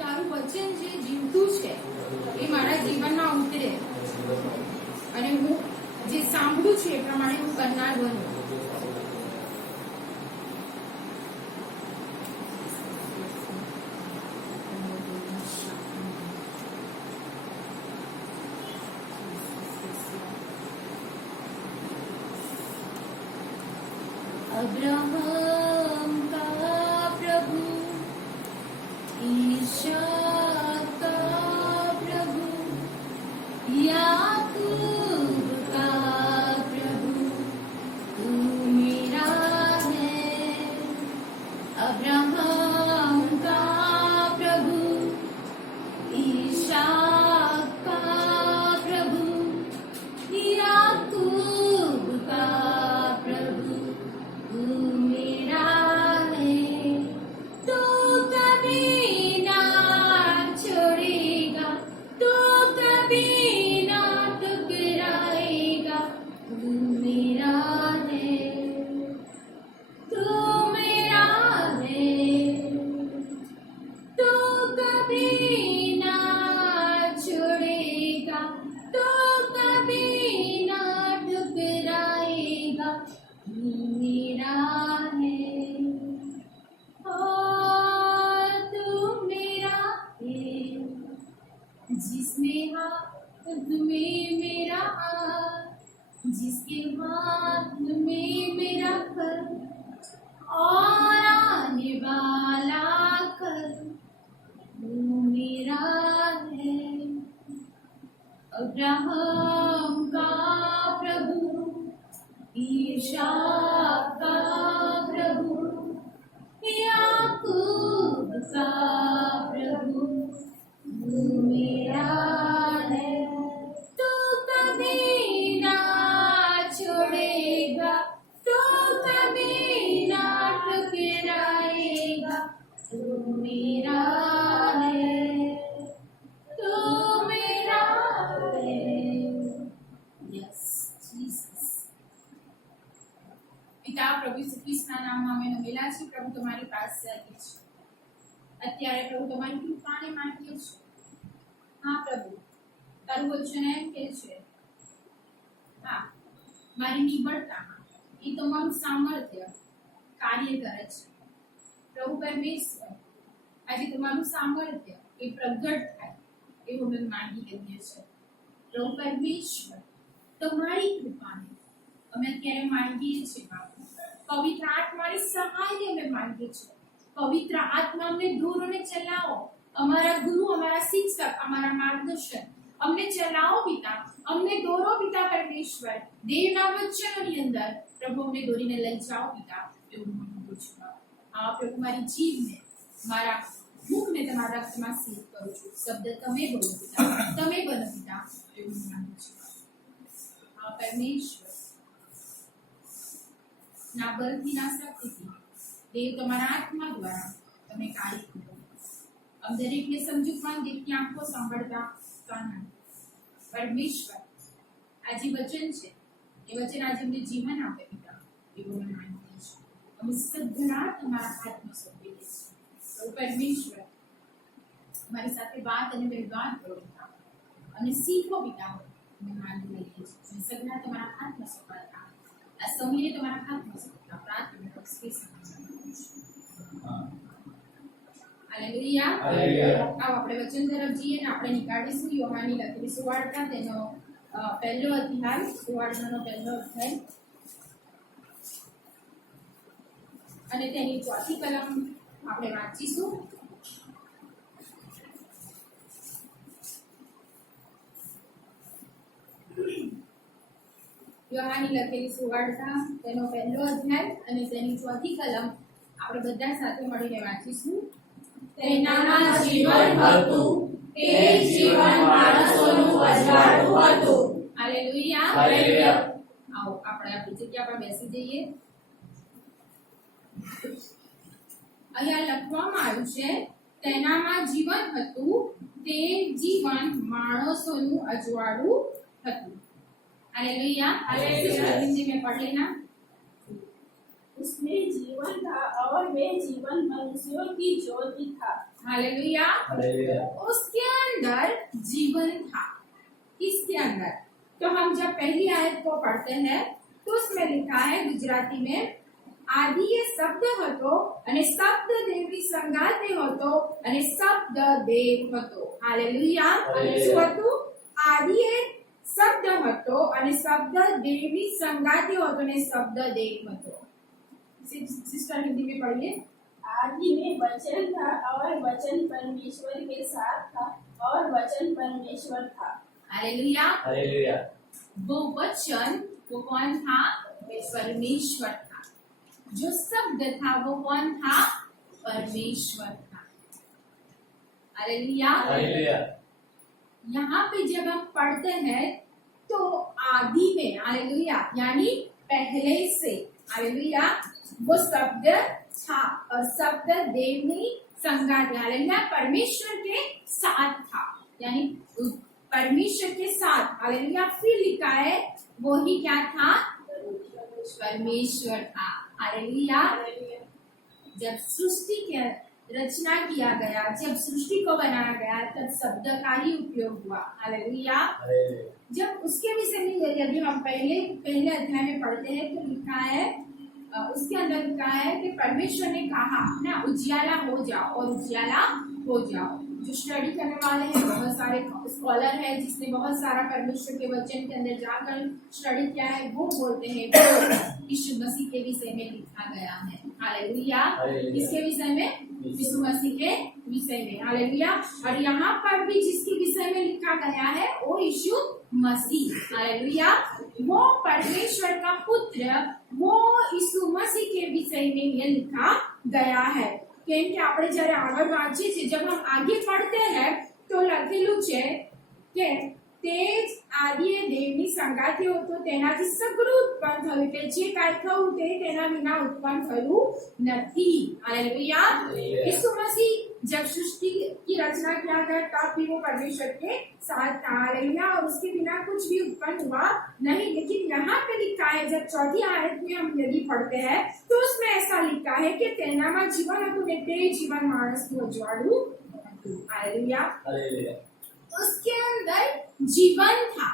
તારું વચન જે જીવતું છે એ મારા જીવનમાં ઉતરે અને હું જે સાંભળું છું એ પ્રમાણે હું કરનાર બનું. अब्राहम का प्रभु, ईशाक का प्रभु, याकूब का प्रभु, तू मेरा है. अब्राहम का प्रभु, ईशाक का प्रभु, याकूब का प्रभु, तू मेरा है. तू कभी ना छोड़ेगा, तू कभी ना टुकराएगा. तू मेरा है, तू मेरा है. तू कभी ना छोड़ेगा, तू कभी ना टुकराएगा. तू मेरा है, और तू मेरा है. जिसमें हाथ में मेरा हाथ, जिसके हाथ में मेरा कर, और आने वाला कर, तू मेरा है. अब्राहम का प्रभु, ईशाक का प्रभु, याकूब का प्रभु, तू मेरा है. तू कभी ना छोड़ेगा, तू कभी ना टुकराएगा. तू मेरा है, तू मेरा है. Yes Jesus. પિતા પ્રભુ ઈસુ ખ્રિસ્તના નામમાં અમે નમેલા છીએ. પ્રભુ તમારી પાસે આવીએ છીએ. અત્યારે પ્રભુ તમારી કૃપાને માંગીએ છીએ. હા પ્રભુ, તારું વચન એમ કહે છે, હા, મારી નિબળતામાં એ તમારું સામર્થ્ય કાર્ય કરે છે. પ્રભુ પરમેશ્વર, આજે તમારું સામર્થ્ય એ પ્રગટ થાય એવું અમે માંગી લઈએ છીએ. પ્રભુ પરમેશ્વર, તમારી કૃપાને અમે અત્યારે માંગીએ છીએ. બાપુ, પવિત્ર આત્માની સહાયને અમે માંગીએ છીએ. પવિત્ર આત્મા અમને દોરો અને ચલાવો. અમારા ગુરુ, અમારા શિક્ષક, અમારા માર્ગદર્શન અમને ચલાવો પિતા. અમને દોરો પિતા પરમેશ્વર. દેવના વચનોની અંદર પ્રભુ અમને દોરીને લઈ જાઓ પિતા, એવું હું માંગુ છું. આ પ્રભુ મારી જીભને, મારા મુખને તમારા રક્તમાં સીલ કરું છું. શબ્દ તમે બોલો પિતા, તમે બનો પિતા, એવું હું માંગુ છું. આ પરમેશ્વર, ના બળથી ના શક્તિથી દેવ તમારા આત્મા દ્વારા તમે કાર્ય કરો. અમ દરેકને સમજૂતમાં દેવની આંખો સાંભળતા કાન પરમેશ્વર, આ જે વચન છે એ વચન આજે અમને જીવન આપે પિતા, એવું અમે માનીએ છીએ. અમે સદગણા તમારા હાથમાં સોંપીએ છીએ. પ્રભુ પરમેશ્વર, મારી સાથે વાત અને વ્યવહાર કરો પિતા, અને શીખો પિતા, અમે માની લઈએ છીએ. અને સદગણા તમારા હાથમાં સોંપાતા આ સમયને તમારા હાથમાં સોંપતા પ્રાર્થના કરો. હાલેલુયા. આવો આપણે વચન તરફ જઈએ ને આપણે નીકાળીશું યોહાનની લખેલી સુવાર્તા, તેનો પહેલો અધ્યાય, સુવાર્તાનો પહેલો અધ્યાય અને તેની ચોથી કલમ આપણે વાંચીશું. યોહાનની લખેલી સુવાર્તા, તેનો પહેલો અધ્યાય અને તેની ચોથી કલમ આપણે બધા સાથે મળીને વાંચીશું. તેનામાં જીવન હતું, તે જીવન માણસોનું અજવાળું હતું. હાલેલુયા. હાલેલુયા. આવો આપણે આપણી જગ્યા પર બેસી જઈએ. અહીંયા લખવામાં આવ્યું છે, તેનામાં જીવન હતું, તે જીવન માણસોનું અજવાળું હતું. हालेलुया. हालेलुया. हिंदी में पढ़ लेना. उसमें जीवन था और वे जीवन मनुष्यों की ज्योति था. हालेलुया। उसके अंदर जीवन था। किसके अंदर? तो हम जब पहली आयत को पढ़ते हैं तो उसमें लिखा है गुजराती में, आदि ये शब्द હતો અને શબ્દ દેવની સંગાતે હતો અને શબ્દ દેવ હતો। હાલેલુયા। શું હતું? આદि એ શબ્દ હતો અને શબ્દ દેવની સંગાતે હતો અને શબ્દ દેવ હતો। सिस्टर हिंदी में पढ़िए। आदि में वचन था और वचन परमेश्वर के साथ था और वचन परमेश्वर था। हालेलुया। हालेलुया। वो वचन वो कौन था? परमेश्वर था। जो शब्द था वो कौन था? परमेश्वर था। हालेलुया। हालेलुया। यहाँ पे जब हम पढ़ते हैं तो आदि में, हालेलुया, यानी पहले से, हालेलुया, वो शब्द था और शब्द देवनी संगात, हालेलुया, परमेश्वर के साथ था, यानी परमेश्वर के साथ, हालेलुया। फिर लिखा है वो ही क्या था? परमेश्वर था। हालेलुया। जब सृष्टि की रचना किया गया, जब सृष्टि को बनाया गया, तब शब्द का ही उपयोग हुआ। हालेलुया। जब उसके विषय में यदि हम पहले अध्याय में पढ़ते हैं तो लिखा है, उसके अंदर लिखा है कि परमेश्वर ने कहा ना, उजियाला हो जाओ, और उजियाला हो जाओ। जो स्टडी करने वाले हैं, बहुत सारे स्कॉलर हैं जिसने बहुत सारा परमेश्वर के वचन के अंदर जाकर स्टडी किया है, वो बोलते हैं यीशु मसीह के विषय में लिखा गया है। हालेलुया। किसके विषय में? यीशु मसीह के विषय में। हालेलुया। और यहाँ पर भी जिसके विषय में लिखा गया है वो यीशु मसीह, हालेलुया, वो परमेश्वर का पुत्र, वो यीशु मसीह के विषय में ये लिखा गया है। કેમ કે આપણે જ્યારે આગળ વાંચીએ છીએ, જબ हम आगे पढ़ते हैं तो લખેલું છે કે તે જ આદિએ દેવની સંગાથે હતો, તેનાથી સગળું ઉત્પન્ન થયું, કે જે કાંઈ થયું તે તેના વિના ઉત્પન્ન થયું નથી। हालेलुया। यीशु मसीह जब सृष्टि की रचना किया गया तब भी वो परमेश्वर के साथ था, हालेलुया, और उसके बिना कुछ भी उत्पन्न हुआ नहीं। लेकिन यहाँ पे लिखा है, जब चौथी आयत में हम यदि पढ़ते हैं तो उसमें ऐसा लिखा है कि तेनामा जीवन હતું ને તે जीवन मानसનું અજવાળું હતું। हालेलुया। उसके अंदर जीवन था,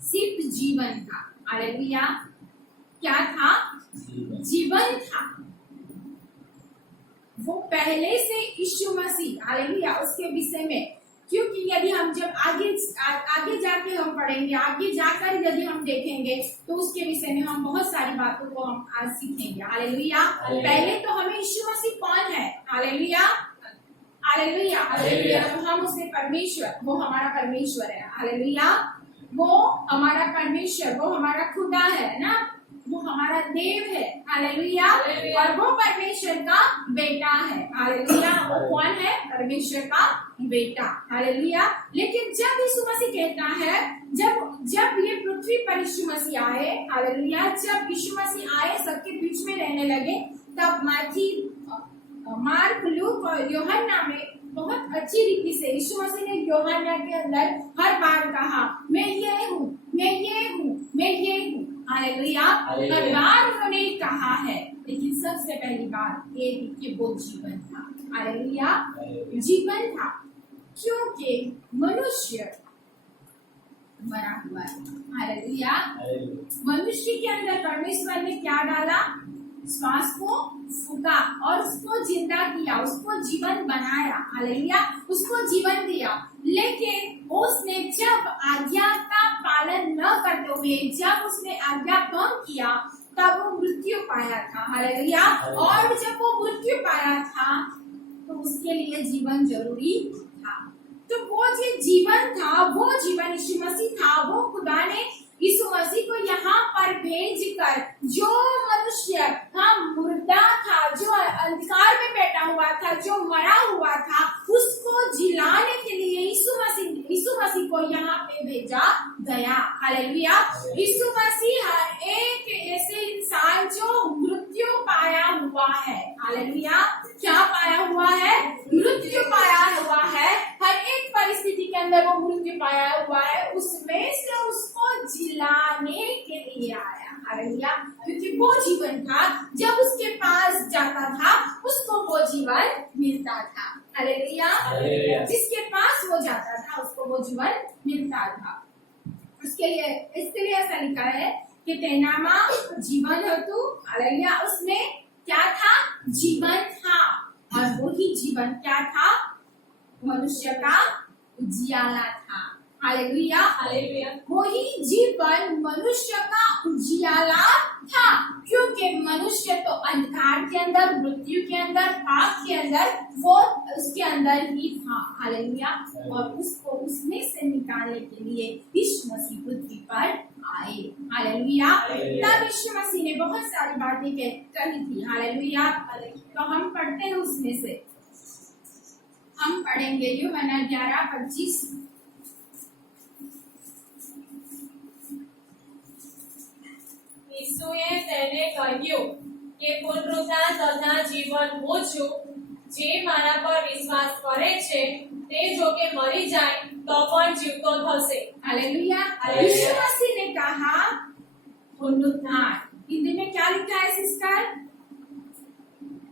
सिर्फ जीवन था। हालेलुया। क्या था? जीवन था। वो पहले से यीशु मसीह, हालेलुया, उसके विषय में, क्योंकि यदि हम जब आगे जाके हम पढ़ेंगे, आगे जाकर यदि हम देखेंगे तो उसके विषय में हम बहुत सारी बातों को हम आज सीखेंगे। हालेलुया। पहले तो हमें यीशु मसीह कौन है? हालेलुया। हालेलुया। हालेलुया। हम उससे परमेश्वर, वो हमारा परमेश्वर है। हालेलुया। वो हमारा परमेश्वर, वो हमारा खुदा है ना, वो हमारा देव है। हालेलुया। और वो परमेश्वर का बेटा है। हालेलुया। वो कौन है? परमेश्वर का बेटा। हालेलुया। लेकिन जब यीशु मसीह कहता है, जब ये पृथ्वी पर यीशु मसीह आए, हालेलुया, जब यीशु मसीह आए, सबके बीच में रहने लगे, तब मार्क, लूक और यूहन्ना में बहुत अच्छी रीति से यीशु मसीह ने यूहन्ना के अंदर हर बार कहा, मैं ये हूँ, मैं ये हूँ, मैं ये हूँ। हालेलुया। हर बार उन्होंने कहा है, लेकिन सबसे पहली बात ये थी कि वो जीवन था। हालेलुया। जीवन था क्योंकि मनुष्य मरा हुआ है। हालेलुया। मनुष्य के अंदर परमेश्वर ने क्या डाला? श्वास को फूका और उसको जिंदा किया, उसको जीवन बनाया। हालेलुया। उसको जीवन दिया, लेकिन उसने जब आज्ञा का पालन न करते हुए, जब उसने आज्ञा भंग किया, तब वो मृत्यु पाया था। हालेलुया। और जब वो मृत्यु पाया था तो उसके लिए जीवन जरूरी था। तो वो जो जीवन था, वो जीवन यीशु मसीह था। वो खुदा ने यीशु मसीह को यहाँ पर भेजकर, जो मनुष्य मुर्दा था, जो अंधकार में बैठा हुआ था, जो मरा हुआ था, उसको जिलाने के लिए यीशु मसीह को यहाँ पे भेजा गया। हालेलुया। यीशु मसीह हर एक ऐसे इंसान जो मृत्यु पाया हुआ है, हालेलुया, क्या पाया हुआ है? मृत्यु पाया हुआ है। हर एक परिस्थिति के अंदर वो मृत्यु पाया हुआ है, उसमें से उसको जिलाने के लिए आया। हालेलुया। क्योंकि वो जीवन था, जब उसके पास जाता था उसको वो जीवन मिलता था। हालेलुया। हालेलुया। जिसके पास वो जाता था उसको वो जीवन मिलता था। इसके लिए ऐसा लिखा है कि तेनामा जीवन हेतु, हालेलुया, उसमें क्या था? जीवन था, और वही जीवन क्या था? मनुष्य का उजियाला था। हालेलुया। हालेलुया। वही जीवन मनुष्य का उजियाला था, क्योंकि मनुष्य तो अंधकार के अंदर, मृत्यु के अंदर, पाप के अंदर, वो उसके अंदर ही था। हालेलुया। और उसको उसमें से निकालने के लिए यीशु मसीह पृथ्वी पर आए। हालेलुया। तब यीशु मसीह ने बहुत सारी बातें कही थी। हालेलुया। तो हम पढ़ते हैं उसमें से, हम पढ़ेंगे यूहन्ना 11:25। ઈસુએ તેને કહ્યું કે પુનરુત્થાન તથા જીવન હું છું, જે મારા પર વિશ્વાસ કરે છે તે જો કે મરી જાય તો પણ જીવતો થશે। हालेलुया। हालेलुया। यीशु मसीह ने कहा पुनरुत्थान। हिंदी में क्या लिखा है सिस्टर?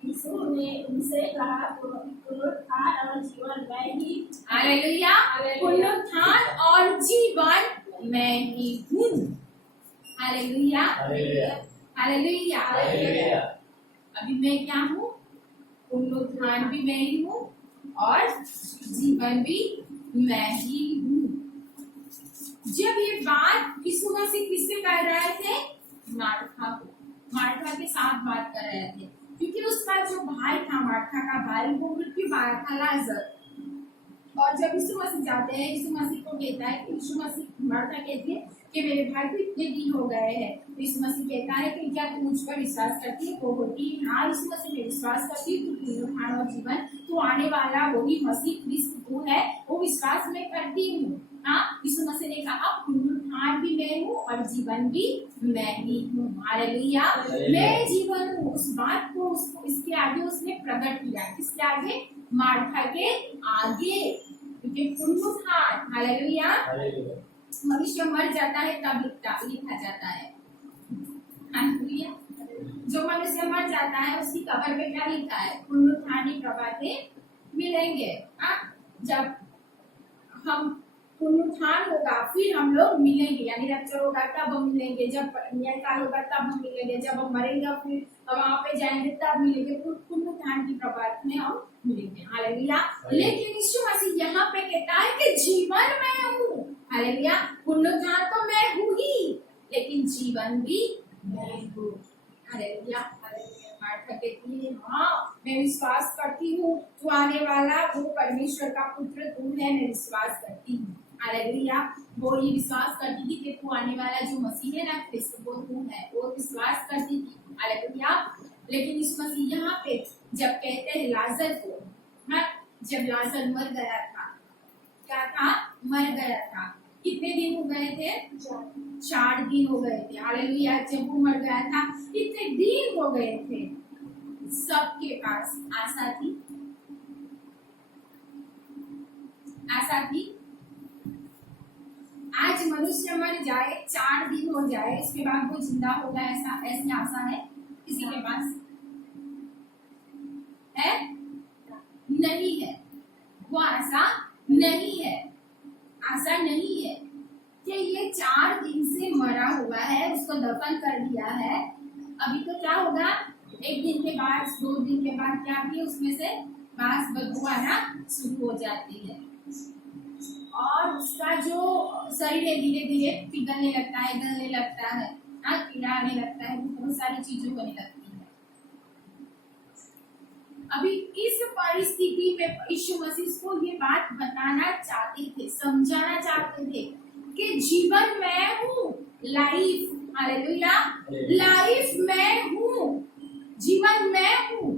यीशु ने उनसे कहा पुनरुत्थान और जीवन मैं ही। हालेलुया। हालेलुया। पुनरुत्थान और जीवन मैं ही हूँ। हालेलुया। हालेलुया। हालेलुया। हालेलुया। अभी मैं क्या हूँ? पुनरुत्थान भी मैं ही हूँ और जीवन भी मैं ही हूँ। जब ये बात यीशु मसीह किससे कर रहे थे? मार्था को, मार्था के साथ बात कर रहे थे, क्योंकि उसका जो भाई था, मार्था का भाई, वो मृत्यु पाया था, लाजर। और जब यीशु मसीह जाते हैं, यीशु मसीह को कहता है कि यीशु मसीह, मार्था कहती है कि मेरे भाई को इतने दिन हो गए हैं। तो यीशु मसीह कहता है कि क्या तू मुझ पर विश्वास करती है? वो बोलती है हाँ यीशु मसीह मैं विश्वास करती हूँ, तू पुनरुत्थान और जीवन, तू आने वाला वही मसीह क्रिस्त तू है, वो विश्वास मैं करती हूँ। हाँ, यीशु मसीह ने कहा पुनरुत्थान भी मैं हूँ और जीवन भी मैं ही हूँ। हालेलुया। मैं जीवन हूँ। उस बात को उसको इसके आगे उसने प्रकट किया। किसके आगे? मार्था के आगे। क्योंकि पुनरुत्थान, हालेलुया, हालेलुया। मनुष्य मर जाता है तब लिखा जाता है। हालेलुया। जो मनुष्य मर जाता है उसकी कब्र पे क्या लिखा है? पुनरुत्थानी प्रभाते मिलेंगे। जब हम पुनरुत्थान होगा फिर हम लोग मिलेंगे, यानी रैप्चर होगा तब हम मिलेंगे, जब न्यायकाल होगा तब हम मिलेंगे, जब हम मरेंगे फिर वहां पे जाएंगे तब मिलेंगे, पुनरुत्थान की प्रभात में हम मिलेंगे। हालेलुया। लेकिन यीशु मसीह यहाँ पे कहता है कि जीवन मैं हूँ। हालेलुया। पुनरुत्थान तो मैं हूँ ही, लेकिन जीवन भी मैं हूँ। हालेलुया। मार्था कहती है हाँ मैं विश्वास करती हूँ तू आने वाला वो परमेश्वर का पुत्र तू है, मैं विश्वास करती हूँ। हालेलुया। वो ये विश्वास करती थी कि तू आने वाला जो मसीह है ना क्रिस्त, वो तू है, वो विश्वास करती थी। हालेलुया। लेकिन इस मसीह यहाँ पे जब कहते हैं लाजर को, जब लाजर मर गया था, क्या था? मर गया था। कितने दिन हो गए थे? 4 दिन हो गए थे। हालेलुया। जब वो मर गया था कितने दिन हो गए थे। सबके पास आशा थी, आशा थी। आज मनुष्य मर जाए, 4 दिन हो जाए, इसके बाद वो जिंदा होगा, ऐसा ऐसी आशा है किसी के पास? है? नहीं है। वो आशा नहीं है, आशा नहीं है कि ये 4 दिन से मरा हुआ है, उसको दफन कर दिया है, अभी तो क्या होगा? 1 दिन के बाद, 2 दिन के बाद क्या भी उसमें से बांस बदबू आना शुरू हो जाती है, और उसका जो शरीर है धीरे धीरे पिघलने लगता है, गलने लगता है, कीड़ा आने लगता है, बहुत सारी चीजें होने लगती है। अभी इस परिस्थिति में यीशु मसीह को ये बात बताना चाहते थे, समझाना चाहते थे कि जीवन मैं हूँ, लाइफ। हालेलुया। लाइफ मैं हूँ, जीवन मैं हूँ।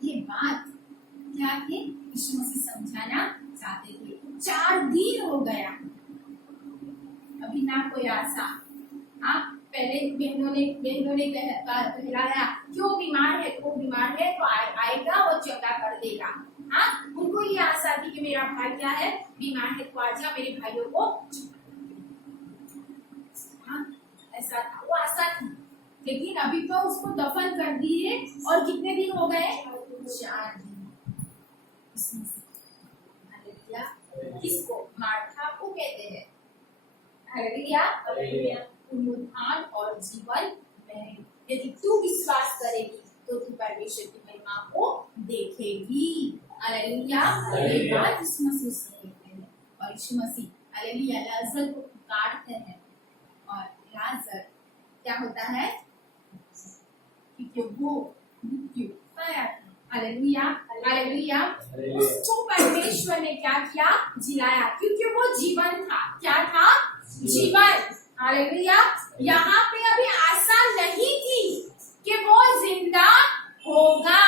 ये बात क्या थे? यीशु मसीह समझाना चाहते थे। 4 दिन हो गया, अभी ना कोई आशा। पहले बहनों ने कहलाया क्यों बीमार है, तो बीमार है तो आएगा वो चंगा कर देगा। उनको ये आशा थी कि मेरा भाई क्या है, बीमार है तो आजा मेरे भाइयों को। ऐसा था, वो आशा थी। लेकिन अभी तो उसको दफन कर दिए और कितने दिन हो गए? 4 दिन। किसको? मार्था को कहते हैं। हालेलुया। हालेलुया। पुनरुत्थान और जीवन में यदि तू विश्वास करेगी तो तू परमेश्वर की महिमा को देखेगी। हालेलुया। ये बात यीशु मसीह से कहते हैं और यीशु मसीह हालेलुया लाजर को पुकारते हैं और लाजर क्या होता है? क्योंकि वो मृत्यु पाया था। हालेलुया। हालेलुया। उसको परमेश्वर ने क्या किया? जिलाया, क्योंकि वो जीवन था। क्या था? जीवन। हालेलुया। यहाँ पे अभी आशा नहीं थी कि वो जिंदा होगा,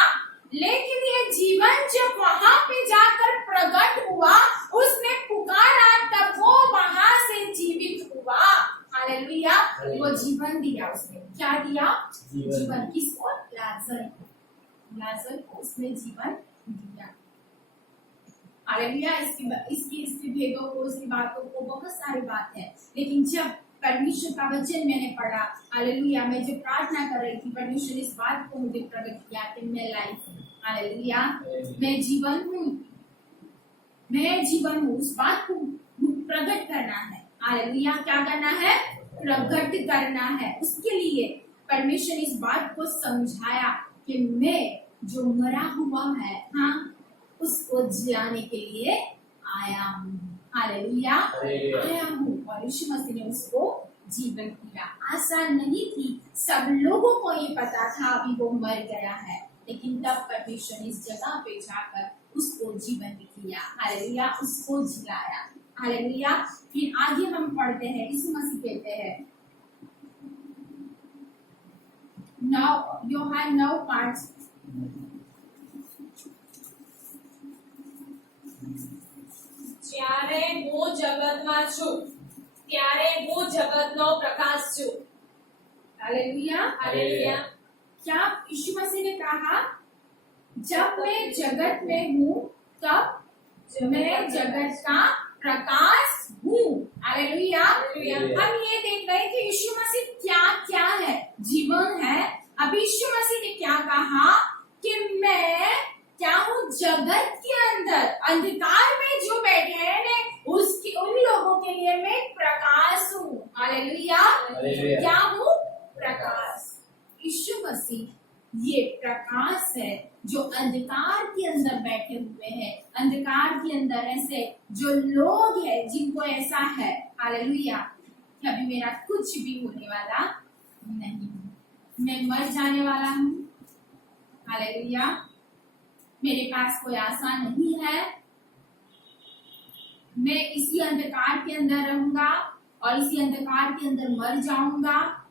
लेकिन ये जीवन जब वहां पे जाकर प्रकट हुआ, उसने पुकारा, तब वो वहां से जीवित हुआ। हालेलुया। वो जीवन दिया उसने। क्या दिया? जीवन। किसको? लाजर को। लाजर को उसने जीवन दिया। हालेलुया। इसकी भेदों को, इसकी बातों को, बहुत सारी बात है, लेकिन जब परमेश्वर का वचन मैंने पढ़ा, हालेलुया, मैं जब प्रार्थना कर रही थी, परमेश्वर इस बात को मुझे प्रकट किया कि मैं लाइफ हूँ। हालेलुया। मैं जीवन हूँ, मैं जीवन हूँ। उस बात को प्रकट करना है। हालेलुया। क्या करना है? प्रकट करना है। उसके लिए परमेश्वर इस बात को समझाया कि मैं जो मरा हुआ है, हाँ, उसको जिलाने के लिए आया हूँ। हालेलुया। आया हूँ। और यीशु मसीह ने उसको जीवन दिया। आशा नहीं थी, सब लोगों को ये पता था अभी वो मर गया है, लेकिन तब परमेश्वर ने इस जगह पे जाकर उसको जीवन दिया। हालेलुया। उसको जिलाया। हालेलुया। फिर आगे हम पढ़ते हैं, यीशु मसीह कहते हैं, नाउ यूहन्ना 9:5 જ્યારે હું જગતમાં છું ત્યારે હું જગતનો પ્રકાશ છું। हालेलुया। हालेलुया। क्या यीशु मसीह ने कहा जब मैं जगत में हूँ तब मैं जगत का प्रकाश हूँ। हालेलुया। हम ये देख रहे हैं कि यीशु मसीह क्या क्या है? जीवन है। अब यीशु मसीह ने क्या कहा कि मैं क्या हूँ? जगत के अंदर अंधकार में जो बैठे हैं उसकी उन लोगों के लिए मैं प्रकाश हूँ। हालेलुया। क्या हूँ? प्रकाश। यीशु मसीह ये प्रकाश है जो अंधकार के अंदर बैठे हुए हैं। अंधकार के अंदर ऐसे जो लोग हैं जिनको ऐसा है, हालेलुया, कि अभी मेरा कुछ भी होने वाला नहीं, मैं मर जाने वाला हूँ। हालेलुया। मेरे पास कोई आशा नहीं है, मैं इसी अंधकार के अंदर रहूंगा और इसी अंधकार के अंदर मर जाऊंगा।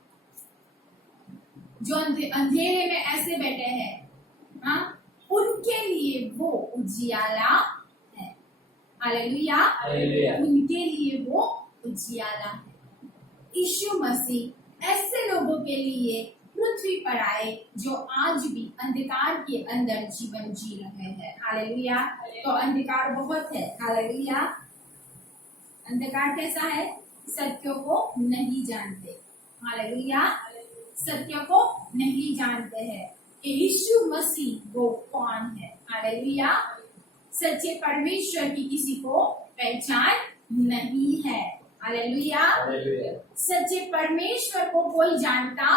जो अंधेरे में ऐसे बैठे हैं, हाँ, उनके लिए वो उजियाला है। हालेलुया। उनके लिए वो उजियाला है। यीशु मसीह ऐसे लोगों के लिए पृथ्वी पर आए जो आज भी अंधकार के अंदर जीवन जी रहे हैं। हालेलुया। तो अंधकार बहुत है। हालेलुया। अंधकार कैसा है? सत्य को नहीं जानते। हालेलुया। सत्य को नहीं जानते हैं कि यीशु मसीह वो कौन है। हालेलुया। सच्चे परमेश्वर की किसी को पहचान नहीं है। हालेलुया। सच्चे परमेश्वर को कोई जानता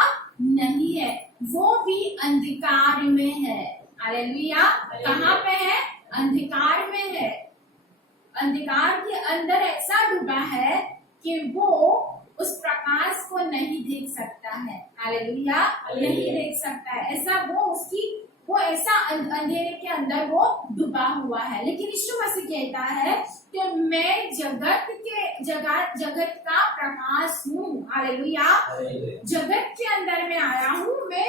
नहीं है, वो भी अंधकार में है। हालेलुया। कहाँ पे है? अंधकार में है। अंधकार के अंदर ऐसा डूबा है कि वो उस प्रकाश को नहीं देख सकता है। हालेलुया। नहीं देख सकता है। ऐसा वो ऐसा अंधेरे के अंदर वो डूबा हुआ है। लेकिन यीशु मसीह कहता है कि मैं जगत का प्रकाश हूँ। हालेलुया। जगत के अंदर मैं आया हूँ, मैं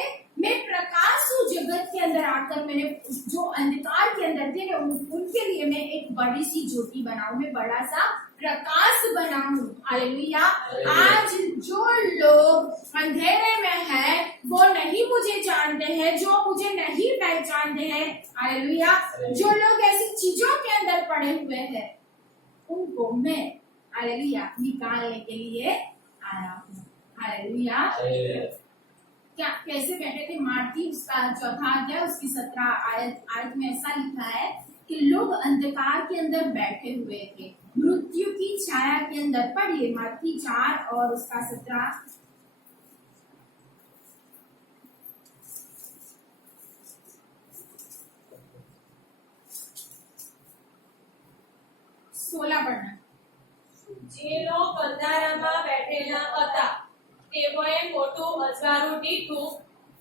प्रकाश हूँ। जगत के अंदर आकर मैंने जो अंधकार के अंदर थे उनके लिए मैं एक बड़ी सी ज्योति बनाऊं, मैं बड़ा सा प्रकाश बनाऊं। हालेलुया। आज जो लोग अंधेरे में है वो नहीं मुझे जानते हैं, जो मुझे नहीं पहचानते हैं। हालेलुया। जो लोग ऐसी चीजों के अंदर पड़े हुए हैं उनको मैं, हालेलुया, निकालने के लिए आया हूँ। हालेलुया। क्या कैसे बैठे थे? मार्ती उसका 4 अध्याय उसकी 17 आयत में ऐसा लिखा है कि लोग अंधकार के अंदर बैठे हुए थे, मृत्यु की छाया के अंदर। पढ़िए मत्ती 4 और उसका 17। 16 पढ़ना। જે લોક અંધારામાં બેઠેલા હતા તેઓએ મોટું અજવાળું દીઠું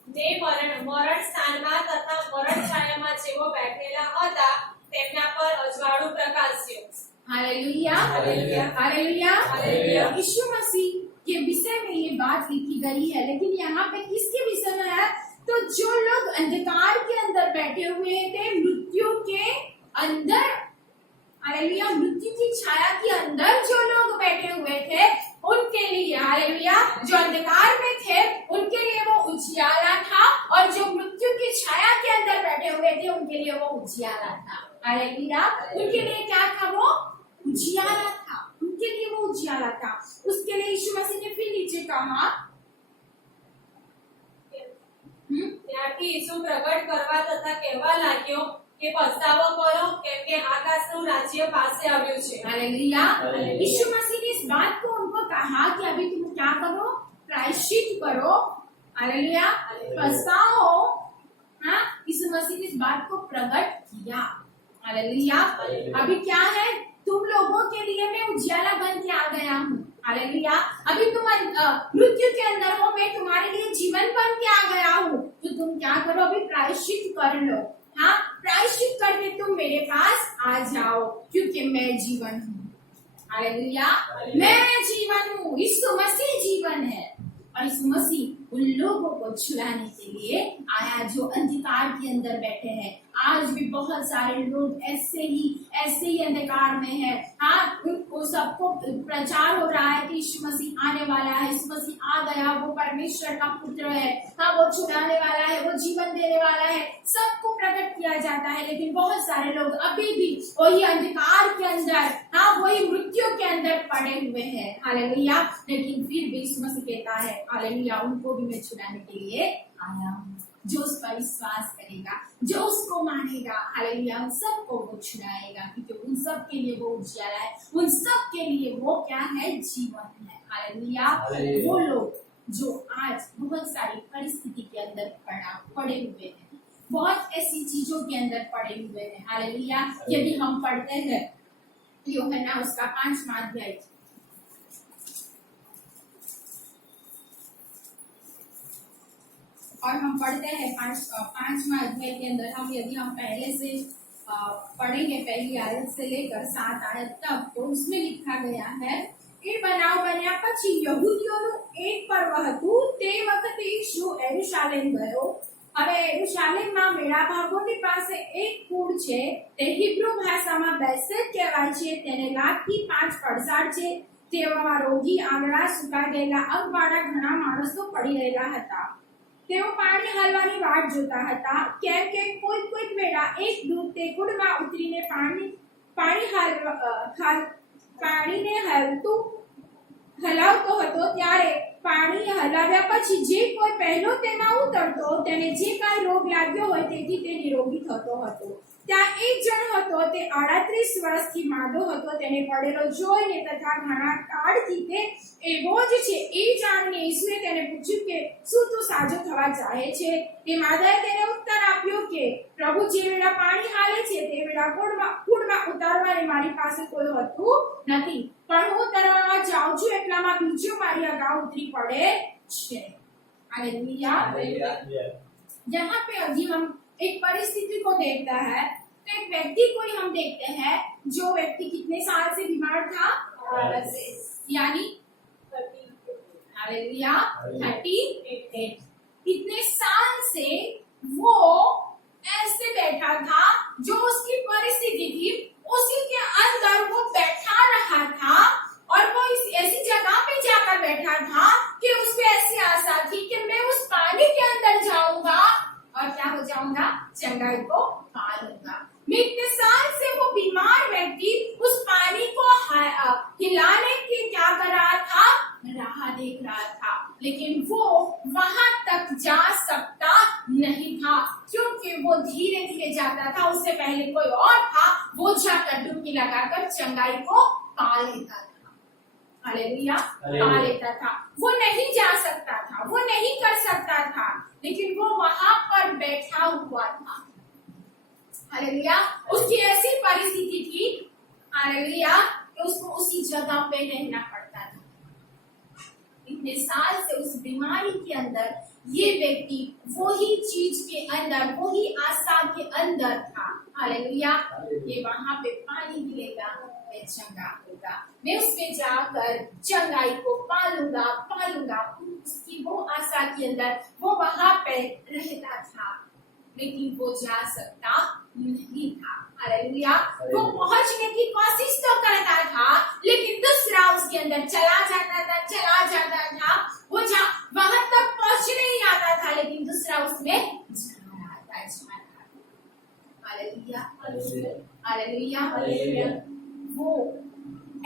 ને મરણ સ્થાનમાં તથા મરણ છાયામાં જેઓ બેઠેલા હતા તેમના પર અજવાળું પ્રકાશ્યું। Hallelujah hallelujah, hallelujah hallelujah. Yeshu Masih के विषय में ये बात लिखी गई है, लेकिन यहाँ पे किसके विषय में है? तो जो लोग अंधकार के अंदर बैठे हुए थे, मृत्यु के अंदर, हालेलुया, मृत्यु की छाया के अंदर जो लोग बैठे हुए थे उनके लिए, हालेलुया, जो अंधकार में थे उनके लिए वो उजियाला था, और जो मृत्यु की छाया के अंदर बैठे हुए थे उनके लिए वो उजियाला था। हालेलुया, उनके लिए क्या था? वो उजियाला था, उनके लिए वो उजियाला था। उसके लिए यीशु मसीह ने फिर नीचे कहा, ત્યારથી ઈસુ પ્રગટ કરવા તથા કહેવા લાગ્યો કે પસ્તાવો કરો કેમ કે આકાશનું રાજ્ય પાસે આવ્યું છે। हालेलुया। हालेलुया। यीशु मसीह ने इस बात को उनको कहा कि अभी तुम क्या करो? प्रायश्चित करो। हालेलुया, पछताओ। हाँ, यीशु मसीह ने इस बात को प्रकट किया। हालेलुया। अभी क्या है? तुम लोगों के लिए मैं उजियाला बन के आ गया हूँ। हालेलुया। अभी तुम मृत्यु के अंदर हो, मैं तुम्हारे लिए जीवन बन के आ गया हूँ, तो तुम क्या करो? अभी प्रायश्चित कर लो। हाँ, प्रायश्चित करके तुम मेरे पास आ जाओ, क्योंकि मैं जीवन हूँ। हालेलुया, मैं जीवन हूँ। यीशु मसीह जीवन है, और यीशु मसीह उन लोगों को छुड़ाने के लिए आया जो अंधकार के अंदर बैठे हैं। आज भी बहुत सारे लोग ऐसे ही अंधकार में है। हाँ, उनको सबको प्रचार हो रहा है कि यीशु मसीह आने वाला है, यीशु मसीह आ गया, वो परमेश्वर का पुत्र है, हाँ, वो छुड़ाने वाला है, वो जीवन देने वाला है, सबको प्रकट किया जाता है, लेकिन बहुत सारे लोग अभी भी वही अंधकार के अंदर, हाँ, वही मृत्यु के अंदर पड़े हुए हैं। हालेलुया, लेकिन फिर भी यीशु मसीह कहता है, हालेलुया, उनको भी मैं छुड़ाने के लिए आया हूँ। जो उस पर विश्वास करेगा, जो उसको मानेगा, हालेलुया, उन सबको वो छुड़ाएगा, क्योंकि उन सब के लिए वो उजियाला है, उन सब के लिए वो क्या है? जीवन है। हालेलुया। वो लोग जो आज बहुत सारी परिस्थिति के अंदर पड़े हुए हैं, बहुत ऐसी चीजों के अंदर पड़े हुए हैं। हालेलुया। यदि हम पढ़ते हैं यूहन्ना उसका 5वां अध्याय, और हम पढ़ते हैं 5वां अध्याय के अंदर, यदि हम पहले से पढ़ेंगे, पहली आयत से लेकर 7 आयत तक, तो उसमें लिखा गया है, એ બનાવ બન્યા પછી યહૂદીઓનું એક પર્વ હતું, તે વખતે ઈસુ એરુશાલેમ ગયો। હવે એરુશાલેમમાં મેળા ભાગોની પાસે એક કુળ છે, તે હિબ્રુ ભાષામાં બેસેટ કહેવાય છે, તેને લાખથી 5 પડસાળ છે। તેવામાં રોગી, આંગળા, સુકાઈ ગયેલા, અંગવાળા ઘણા માણસો પડી રહેલા હતા। તેઓ પાણી હાલવાની વાટ જોતા હતા, કેમ કે કોઈક વેળા એક દૂત તે કુંડમાં ઉતરીને પાણીને હલાવતો હતો, ત્યારે પાણી હલાવ્યા પછી જે કોઈ પહેલો તેમાં ઉતરતો તેને જે કાંઈ રોગ લાગ્યો હોય તેથી તે નિરોગી થતો હતો। ત્યાં એક જણ હતો, તે 38 વર્ષથી માંદો હતો, તેને પડેલો જોઈને તથા ઘણા કાળથી તે એવો જ છે એ જાણીને ઈસુએ તેને પૂછ્યું કે શું તું સાજો થવા ચાહે છે? તે માદાએ તેને ઉત્તર આપ્યો કે પ્રભુ, જે વેળા પાણી હાલે છે તે વેળા કુંડમાં ઉતારવાને મારી પાસે કોઈ હોતું નથી, પણ હું તરવા જાઉં છું એટલામાં બીજો મારી અગાઉ ઉતરી પડે છે। हालेलुया। यहाँ पे अभी हम एक परिस्थिति को देखता है, तो एक व्यक्ति को ही हम देखते हैं, जो व्यक्ति कितने साल से बीमार था? यानी हालेलुया 38। इतने साल से वो ऐसे बैठा था, जो उसकी परिस्थिति थी उसी के अंदर वो बैठा रहा था, और वो इस ऐसी जगह पे जाकर बैठा था कि उसको ऐसी आशा थी कि मैं उस पानी के अंदर जाऊंगा और क्या हो जाऊंगा? चंगाई को पा लूंगा। इतने साल से वो बीमार व्यक्ति उस पानी को हिलाने की क्या कर रहा था? राह देख रहा था, लेकिन वो वहां तक जा सकता नहीं था, क्योंकि वो धीरे धीरे जाता था। उससे पहले कोई और था, वो जाकर डुबकी लगाकर चंगाई को पा लेता था। हालेलुया, पा लेता था। वो नहीं जा सकता था, वो नहीं कर सकता था, लेकिन वो वहां पर बैठा हुआ था। हालेलुया, उसकी ऐसी परिस्थिति थी, हालेलुया, कि उसको उसी जगह पे रहना पड़ता था। इतने साल से उस बीमारी के अंदर ये व्यक्ति वही चीज के अंदर, वही आशा के अंदर था। हालेलुया, ये वहां पे पानी मिलेगा, मैं चंगा होगा, मैं उसमें जाकर चंगाई को पालूंगा पालूंगा। उसकी वो आशा के अंदर वो वहां पे रहता था, लेकिन वो जा सकता नहीं था। हालेलुया, वो पहुंचने की कोशिश तो करता था, लेकिन दूसरा उसके अंदर चला जाता था। वो वहां तक पहुंचने ही आता था, लेकिन दूसरा उसमें जा रहा था। हालेलुया, हालेलुया, वो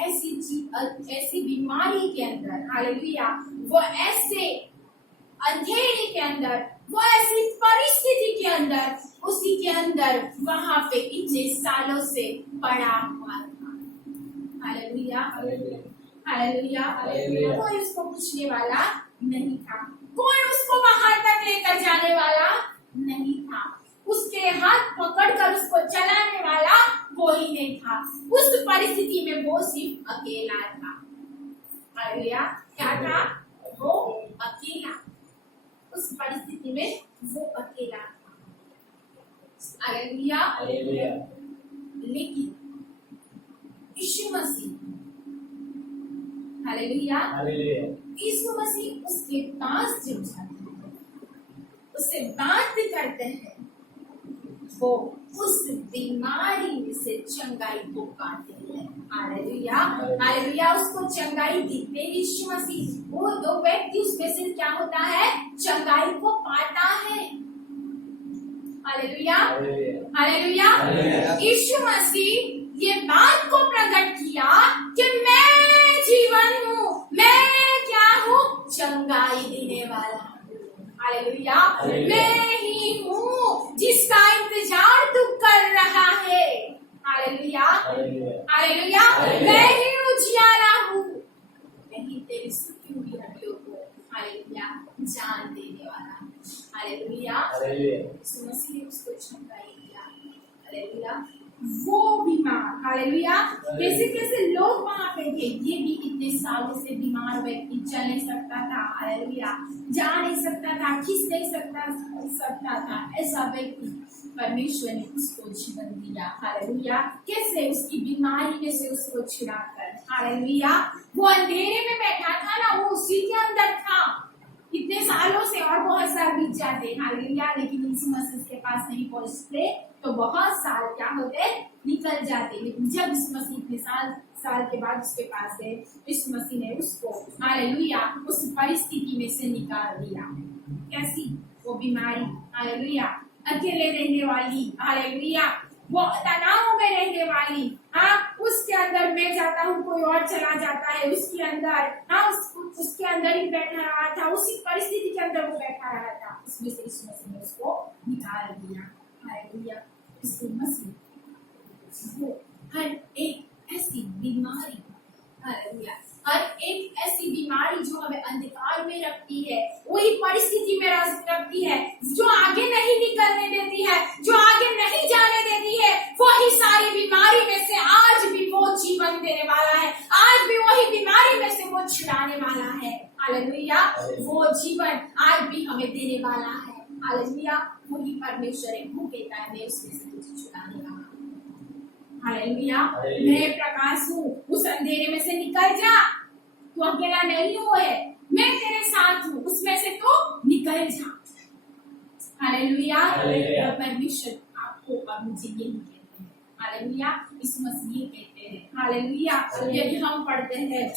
ऐसी बीमारी के अंदर, हालेलुया, वो ऐसे अंधेरे के अंदर, वो ऐसी परिस्थिति के अंदर, उसी के अंदर वहां पे इतने सालों से पड़ा हुआ था। हालेलुया, हालेलुया, कोई उसको पूछने वाला नहीं था, कोई उसको वहां तक लेकर जाने वाला नहीं था, उसके हाथ पकड़कर उसको चलाने वाला वो ही नहीं था। उस परिस्थिति में वो सिर्फ अकेला था। हालेलुया, क्या था? वो अकेला, उस परिस्थिति में वो अकेला था। हालेलुया, लेकिन यीशु मसीह, हालेलुया, यीशु मसीह उसके पास जब जाते हैं, उससे बात करते हैं, वो उस बीमारी में से चंगाई को पाते हैं। हालेलुया, हालेलुया, उसको चंगाई देते यीशु मसीह। वो दो व्यक्ति उसमें से क्या होता है? चंगाई को पाता है। हालेलुया, हालेलुया, यीशु मसीह ये बात को प्रकट किया कि मैं जीवन हूँ, मैं क्या हूँ? चंगाई देने वाला। हालेलुया, मैं ही हूँ जिसका इंतजार तू कर रहा है। हालेलुया, हालेलुया, मैं ही उजियारा हूँ, मैं ही तेरी सुखी हुई हड्डियों को, हालेलुया, जान देने वाला। हालेलुया, यीशु मसीह ने उसको चंगाई दिया। हालेलुया, वो बीमार, हालेलुया, कैसे कैसे लोग वहां पे थे। ये भी इतने सालों से बीमार व्यक्ति, चल नहीं सकता था, हालेलुया, जा नहीं सकता था, खींच नहीं सकता था। ऐसा व्यक्ति, परमेश्वर ने उसको जीवन दिया। हालेलुया, कैसे? उसकी बीमारी में से उसको छुड़ाकर। हालेलुया, वो अंधेरे में बैठा था ना, वो उसी के अंदर था इतने सालों से, और बहुत साल बीत जाते। हालेलुया, लेकिन यीशु मसीह के पास नहीं पहुंचते तो बहुत साल क्या होते? निकल जाते। लेकिन जब यीशु मसीह इतने साल के बाद उसके पास गए, यीशु मसीह ने उसको, हालेलुया, उस परिस्थिति में से निकाल दिया। कैसी? वो बीमारी, हालेलुया, अकेले रहने वाली, हालेलुया, वो तनाव में रहने वाली, हाँ, उसके अंदर मैं जाता हूँ, कोई और चला जाता है उसके अंदर, हाँ, उसके अंदर ही बैठा रहा था, उसी परिस्थिति के अंदर वो बैठा रहा था। उसमें से यीशु मसीह ने उसको निकाल दिया। हालेलुया, यीशु मसीह वो हर एक ऐसी बीमारी, हालेलुया, हर एक ऐसी बीमारी जो हमें अंधकार में रखती है, वही परिस्थिति में रखती है, जो आगे नहीं निकलने देती है, जो आगे नहीं जाने देती है, वही सारी बीमारी में से आज भी वो जीवन देने वाला है, आज भी वही बीमारी में से वो छुड़ाने वाला है। हालेलुया, वो जीवन आज भी हमें देने वाला है। हालेलुया, वही परमेश्वर है, वो कहता है मैं उसमें से तुझे छुड़ाने वाला। हालेलुया, मैं प्रकाश हूँ, उस अंधेरे में से निकल जा, तू अकेला नहीं हुआ है, मैं तेरे साथ हूँ, उसमें से तो निकल जा। हालेलुया, परमेश्वर आपको और मुझे यही कहते हैं। हालेलुया, यीशु मसीह ये कहते हैं। हालेलुया, यदि हम पढ़ते हैं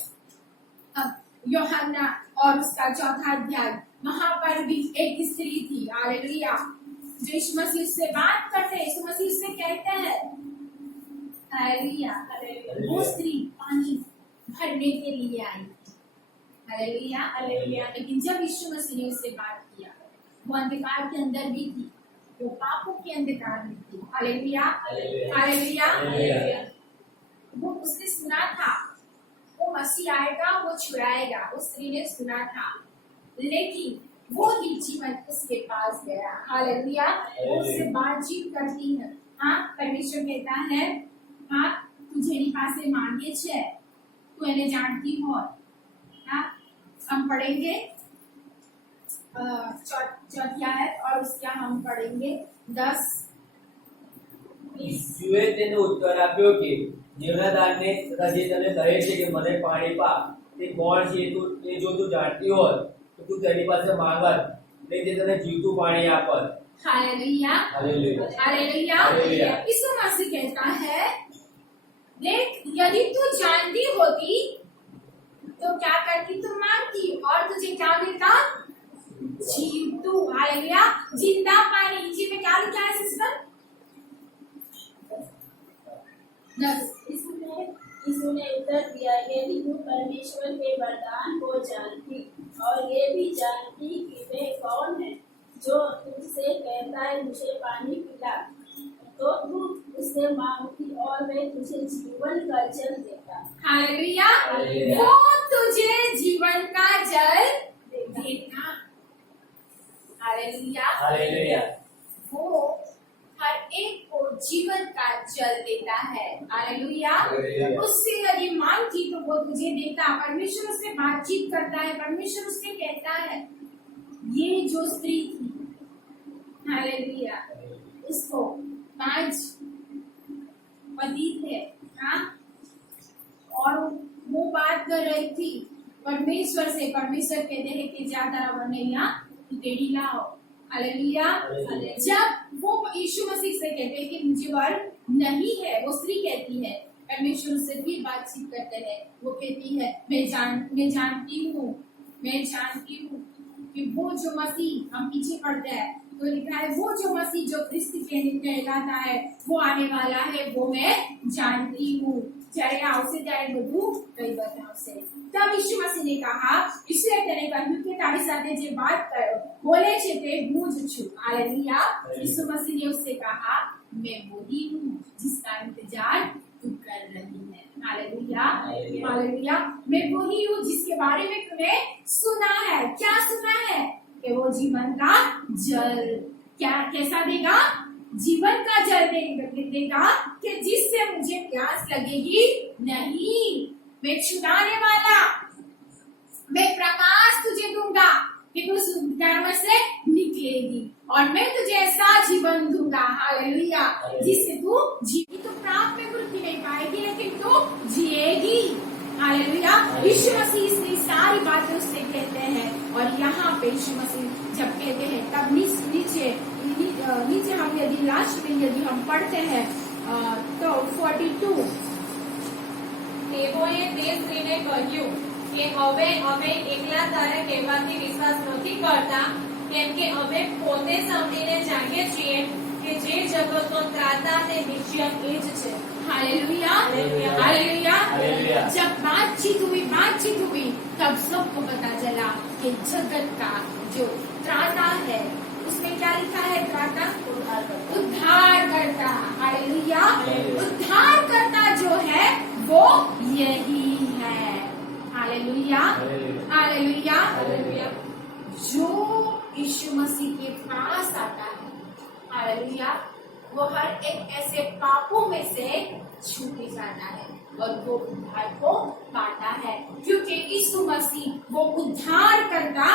अब यूहन्ना और उसका 4था अध्याय, वहां पर भी एक स्त्री थी, हालेलुया, जो यीशु मसीह से बात करते हैं, यीशु मसीह से कहते हैं, हालेलुया, वो स्त्री पानी भरने के लिए आई। हालेलुया, हालेलुया, लेकिन जब यीशु मसीह ने उससे बात किया, वो अंधकार के अंदर भी थी, वो पापों के अंधकार में थी। हालेलुया, हालेलुया, वो उसने सुना था मसीह आएगा वो छुड़ाएगा, उस स्त्री ने सुना था, लेकिन वो ही जीवन उसके पास गया। हालेलुया। वो उससे बातचीत करती है। हाँ, परमेश्वर कहता है, हाँ, तुझे एनी પાસે માંગે છે, तू એને जानती हो। हाँ, हम पढ़ेंगे चौथी आयत और उसका हम पढ़ेंगे 10। ઈસુએ તેને ઉત્તર આપ્યો કે જીવનદાનને તથા જે તને કહે છે કે મને પાણી પા, તે કોણ છે એ જો તું જાણતી હોત તો તું તેની પાસે માંગત ને તે તને જીવતું પાણી આપત। Hallelujah, hallelujah, hallelujah. Hallelujah. Yeshu Masih कहता है, देख, यदि तू जानती होती तो क्या करती, तू मांगती और तुझे क्या मिलता, जीवतू। हालेलुया, जिंदा पानी। जी में क्या लिखा है सिस्टर? यीशु ने उत्तर दिया, यदि तू परमेश्वर के वरदान को जानती और ये भी जानती कि वे कौन है जो तुझसे कहता है मुझे पानी पिला, तो तू उससे मांगती और वे तुझे जीवन का जल देता। Hallelujah, hallelujah. वो तुझे जीवन का जल देता। हालेलुया, हालेलुया, वो हर एक को जीवन का जल देता है। हालेलुया। हालेलुया। उससे यदि मांगती तो वो तुझे देता। परमेश्वर उससे बातचीत करता है, परमेश्वर उससे कहता है। ये जो स्त्री थी, हालेलुया, इसको 5 पति थे। हाँ, और वो बात कर रही थी परमेश्वर से। परमेश्वर कहते हैं कि ज्यादा बनैया टेढ़ी लाओ। हालेलुया। जब वो यीशु मसीह से कहते हैं कि मुझे वर नहीं है, वो स्त्री कहती है, परमेश्वर उससे भी बातचीत करते हैं। वो कहती है, मैं जानती हूँ कि वो जो मसीह, हम पीछे पढ़ते हैं तो लिखा है, वो जो मसीह जो क्रिस्त कहलाता है वो आने वाला है, वो मैं जानती हूँ। જ્યારે આવશે ત્યારે બધું કઈ બતાવશે। તબ ઈસુ મસીહે કહા, ઈશ્વરે તેને કહ્યું કે તારી સાથે જે વાત બોલે છે તે હું જ છું। हालेलुया। ईसु मसीह ने उससे कहा, मैं वही हूँ जिसका इंतजार तू कर रही है। Hallelujah, hallelujah. मैं वही हूँ जिसके बारे में तूने सुना है। क्या सुना है? कि वो जीवन का जल क्या कैसा देगा, जीवन का जल देगा कि जिससे मुझे प्यास लगेगी नहीं। मैं छुड़ाने वाला, मैं प्रकाश तुझे दूंगा कि तू धर्म से निकलेगी और मैं तुझे ऐसा जीवन दूंगा। हालेलुया, जिससे तू जीवी तो प्राप्त में मृत्यु नहीं पाएगी, लेकिन तू जिएगी। हालेलुया। यीशु मसीह इसने सारी बातें उससे कहते हैं और यहाँ पे यीशु मसीह जब कहते हैं तब नीचे हम यदि लास्ट में यदि हम पढ़ते हैं तो 42 તેઓએ તે સ્ત્રીને કહ્યું કે હવે અમે એકલા તારા કહેવાથી વિશ્વાસ નથી કરતા, કેમ કે અમે પોતે સમજીને જાણીએ છીએ કે જે જગતનો ત્રાતા તે નિશ્ચય એ જ છે। Hallelujah, hallelujah, hallelujah. हालेलुया। जब बातचीत हुई तब सबको पता चला कि जगत का जो त्राता है उसमें क्या लिखा है? त्राता उद्धार करता। हालेलुया, उद्धार करता जो है वो यही है। Hallelujah, hallelujah. हालेलुया। जो यीशु मसीह के पास आता है, हालेलुया, वो हर एक ऐसे पापों में से छूट जाता है और वो उद्धार को पाता है, क्योंकि यीशु मसीह वो उद्धार करता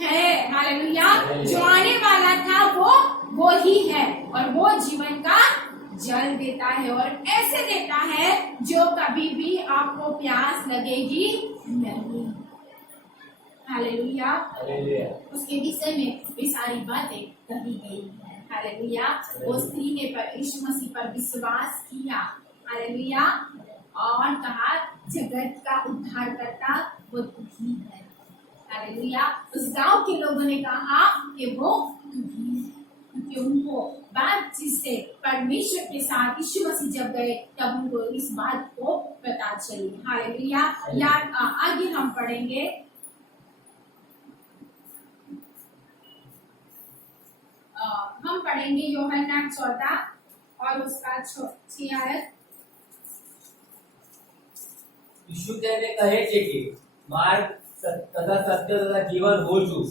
है। हालेलुया। जो आने वाला था वो ही है और वो जीवन का जल देता है और ऐसे देता है जो कभी भी आपको प्यास लगेगी नहीं। हालेलुया। हालेलुया। उसके विषय में ये सारी बातें कही गई है। हालेलुया। वो स्त्री ने यीशु मसीह पर विश्वास किया। हालेलुया। और कहा, जगत का उद्धार करता वो तू ही है। हालेलुया। उस गांव के लोगों ने कहा कि वो तू ही है, क्योंकि उनको बातचीत से परमेश्वर के साथ यीशु मसीह जब गए तब उनको इस बात को पता चली। हालेलुया। यार आगे हम पढ़ेंगे हम पढ़ेंगे यूहन्ना 14 और उसका 6 आयत। ઈસુ તેને કહે છે કે માર્ગ તથા સત્ય તથા જીવન હું છું,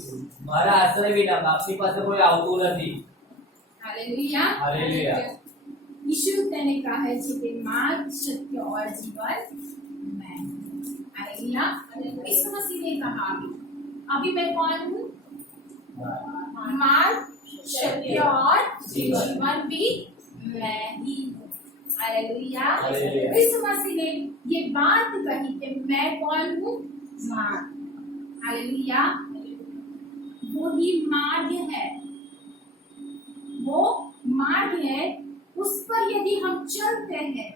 મારા આશ્રય વિના બાપની પાસે કોઈ આવતું નથી. Hallelujah hallelujah. यीशु તેને કહે છે કે માર્ગ सत्य और जीवन मैं हूँ। हालेलुया। यीशु मसीह ने कहा अभी मैं कौन हूँ? मार्ग सत्य और जीवन भी मैं ही हूँ। हालेलुया। हालेलुया। यीशु मसीह ने ये बात कही कि मैं कौन हूँ? मार्ग। हालेलुया। वो ही मार्ग है, वो मार्ग है, उस पर यदि हम चलते हैं,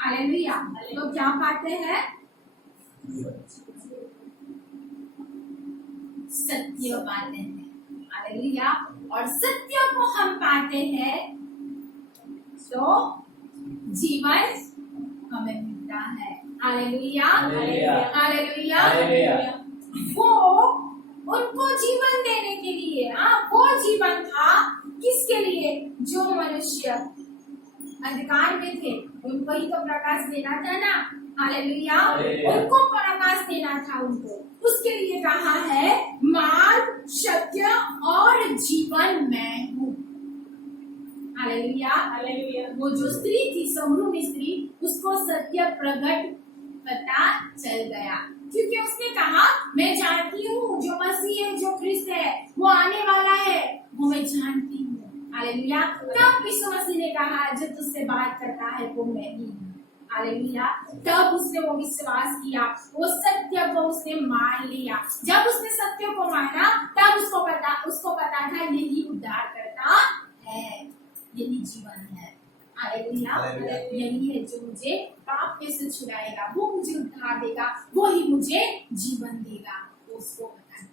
हालेलुया, तो क्या पाते हैं? सत्य पाते हैं। हालेलुया। और सत्य को हम पाते हैं तो जीवन हमें मिलता है। हालेलुया। हालेलुया। हालेलुया। हालेलुया। वो उनको जीवन देने के लिए, वो जीवन था किसके लिए? जो मनुष्य अंधकार में थे उनको ही तो प्रकाश देना था ना। हालेलुया। हालेलुया। उनको प्रकाश देना था, उनको उसके लिए कहा है मार्ग सत्य और जीवन मैं हूँ। हालेलुया। हालेलुया। वो जो स्त्री थी, समरूपी स्त्री, उसको सत्य प्रकट पता चल गया, क्योंकि उसने कहा मैं जानती हूँ जो मसीह है, जो ख्रिस्त है, वो आने वाला है, वो मैं जानती हूँ। हालेलुया। तब यीशु मसीह ने कहा जो तुझसे बात करता है वो मैं ही हूँ। हालेलुया। तब उसने वो विश्वास किया, वो सत्य को उसने मान लिया। जब उसने सत्य को माना तब उसको पता था यही उद्धार करता है, यही जीवन है। हालेलुया। हालेलुया। यही है जो मुझे पाप में से छुड़ाएगा, वो मुझे उद्धार देगा, वो ही मुझे जीवन देगा, वो उसको पता है।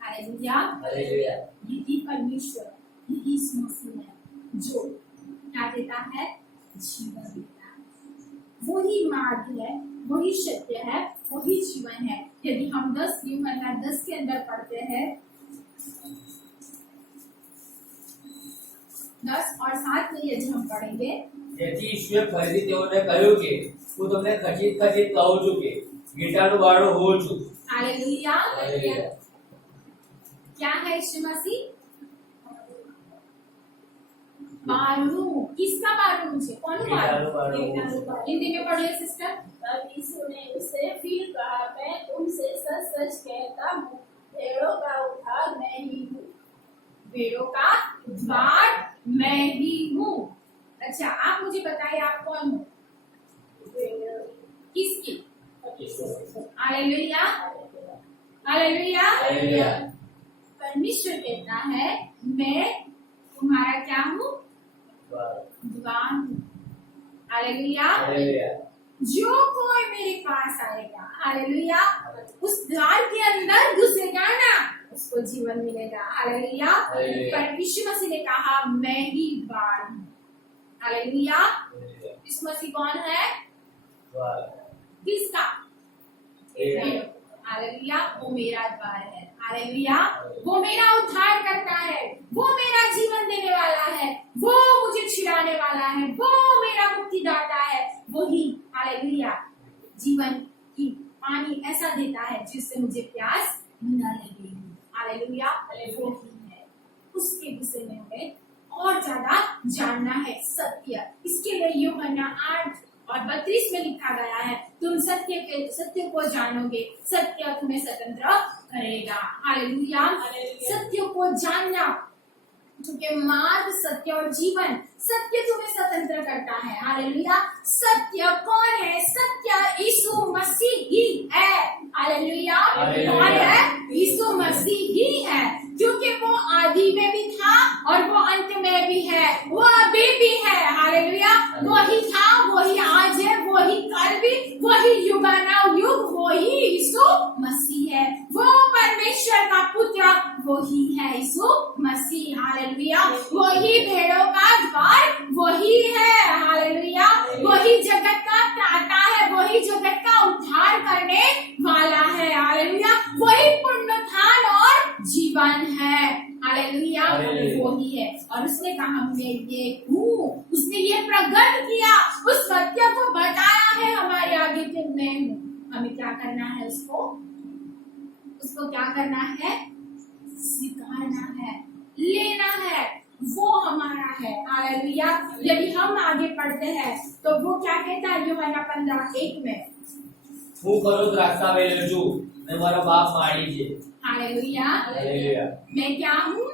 हालेलुया। हालेलुया। यही परमेश्वर, यही यीशु मसीह है जो क्या देता है? जीवन देता है। वही मार्ग है, वही सत्य है, वही जीवन है। यदि हम 10 यूहन्ना 10 के अंदर पढ़ते हैं, 10 और 7 में यदि हम पढ़ेंगे, તેથી ઈશ્વરે ફરીથી તેઓને કહ્યું કે હું તમને ખચિત ખચિત કહું છું કે ગીટાનું બારણું હું છું. हालेलुया। हालेलुया। क्या है यीशु मसीह? बारू। किसका बारू? मुझे कौन गीटाનું बारू? બારણું. हिंदी में पढ़िए सिस्टर। तब यीशु ने उससे फिर कहा मैं तुमसे सच सच कहता हूँ भेड़ों का उद्धार मैं ही हूँ। भेड़ों का द्वार मैं ही हूँ। अच्छा, आप मुझे बताइए आप कौन हो? किसकी? हालेलुया। हालेलुया। हालेलुया। परमेश्वर कहता है मैं तुम्हारा क्या हूँ? द्वार हूँ। हालेलुया। हालेलुया। जो कोई मेरे पास आएगा, हालेलुया, उस द्वार के अंदर घुसेगा ना, उसको जीवन मिलेगा। हालेलुया। हालेलुया। पर यीशु मसीह ने कहा मैं ही द्वार हूँ। हालेलुया। हालेलुया। यीशु मसीह कौन है? द्वार। किसका? मेरा। हालेलुया। वो मेरा द्वार है। हालेलुया। वो मेरा उद्धार करता है, वो मेरा जीवन देने वाला है, वो मुझे छिड़ाने वाला है, वो मेरा मुक्तिदाता है, वही हालेलुया जीवन की पानी ऐसा देता है जिससे मुझे प्यास न लगेगी। हालेलुया। वो ही है, उसके विषय में हमें और ज्यादा जानना है सत्य। इसके लिए यूहन्ना 8 और 32 में लिखा गया है तुम सत्य को जानोगे, सत्य तुम्हें स्वतंत्र करेगा। हालेलुया। सत्य को जानना, क्योंकि मार्ग सत्य और जीवन, सत्य तुम्हें स्वतंत्र करता है। हालेलुया। सत्य कौन है? सत्य यीशु मसीह ही है। हालेलुया। हालेलुया। कौन है? यीशु मसीह ही है, क्योंकि वो आदि में भी था और वो अंत में भी है, वो अभी भी है। हालेलुया। वही था, वही आज है, वही कल भी, वही युगानुयुग, वही यीशु मसीह है। वो परमेश्वर का पुत्र वही है यीशु मसीह। हालेलुया। वही भेड़ों का द्वार वही है। हालेलुया। वही जगत का त्राता है, वही जगत का उद्धार करने वाला है। हालेलुया। वही पुण्यस्थान और जीवन है। हालेलुया। हालेलुया। वही है, और उसने कहा मैं ये हूँ, उसने ये प्रकट किया, उस सत्य को बताया है हमारे क्या करना है, उसको क्या करना है, स्वीकारना है, लेना है, वो हमारा है। हालेलुया। यदि हम आगे पढ़ते हैं तो वो क्या कहता है यूहन्ना 15:1 में, હું ખરો દ્રાક્ષા વેલો છું ને મારો બાપ માળી છે। हालेलुया। हालेलुया। मैं क्या हूँ,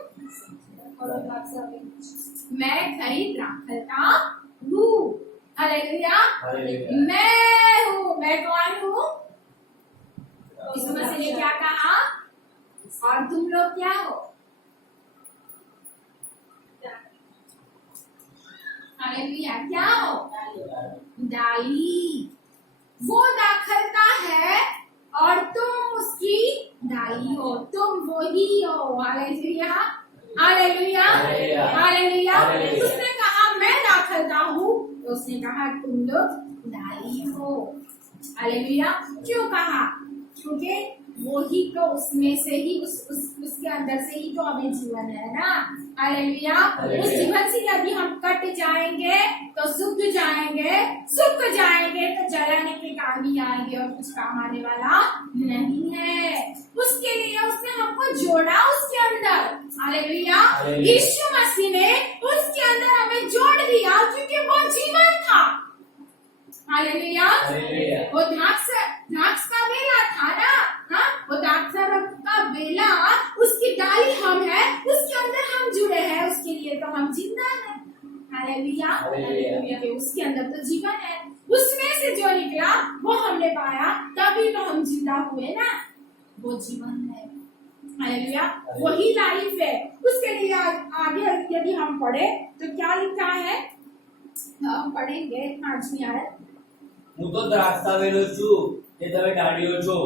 मैं खरी द्राक्षता हूँ। हालेलुया। हालेलुया। मैं हूँ, मैं कौन हूँ, यीशु मसीह ने क्या कहा, और तुम लोग क्या हो। हालेलुया। क्या हो, डाली। वो दाखलता है और तुम उसकी डाली हो, तुम वही हो। Hallelujah. Hallelujah. Hallelujah. Hallelujah. Hallelujah. उसने कहा मैं दाखलता हूँ, तो उसने कहा तुम लोग डाली हो। हालेलुया। क्यों कहा, क्योंकि वही तो उसमें से ही उसके अंदर से ही तो हमें जीवन है ना। हालेलुया। हालेलुया। उस जीवन से यदि हम कट जाएंगे तो सूख जाएंगे तो जलाने के काम ही आएंगे और कुछ काम आने वाला नहीं है। उसके लिए उसने हमको जोड़ा उसके अंदर। हालेलुया। हालेलुया। यीशु मसीह ने उसके अंदर हमें जोड़ दिया क्योंकि वो जीवन था। हालेलुया। हालेलुया। वो द्राक्ष का बेला था ना, हाँ, वो द्राक्ष का बेला, उसकी डाली हम है, उसके अंदर हम जुड़े हैं, उसके लिए तो हम जिंदा हैं। हालेलुया। हालेलुया। कि उसके अंदर तो जीवन है, उसमें से जो निकला वो हमने पाया, तभी तो हम जिंदा हुए ना, वो जीवन है। हालेलुया। वही लाइफ है। उसके लिए आगे यदि हम पढ़े तो क्या लिखा है, हम पढ़ेंगे 5वीं आयत। હું તો દ્રાક્ષા વેલો છું તે તમે ડાળીઓ છો।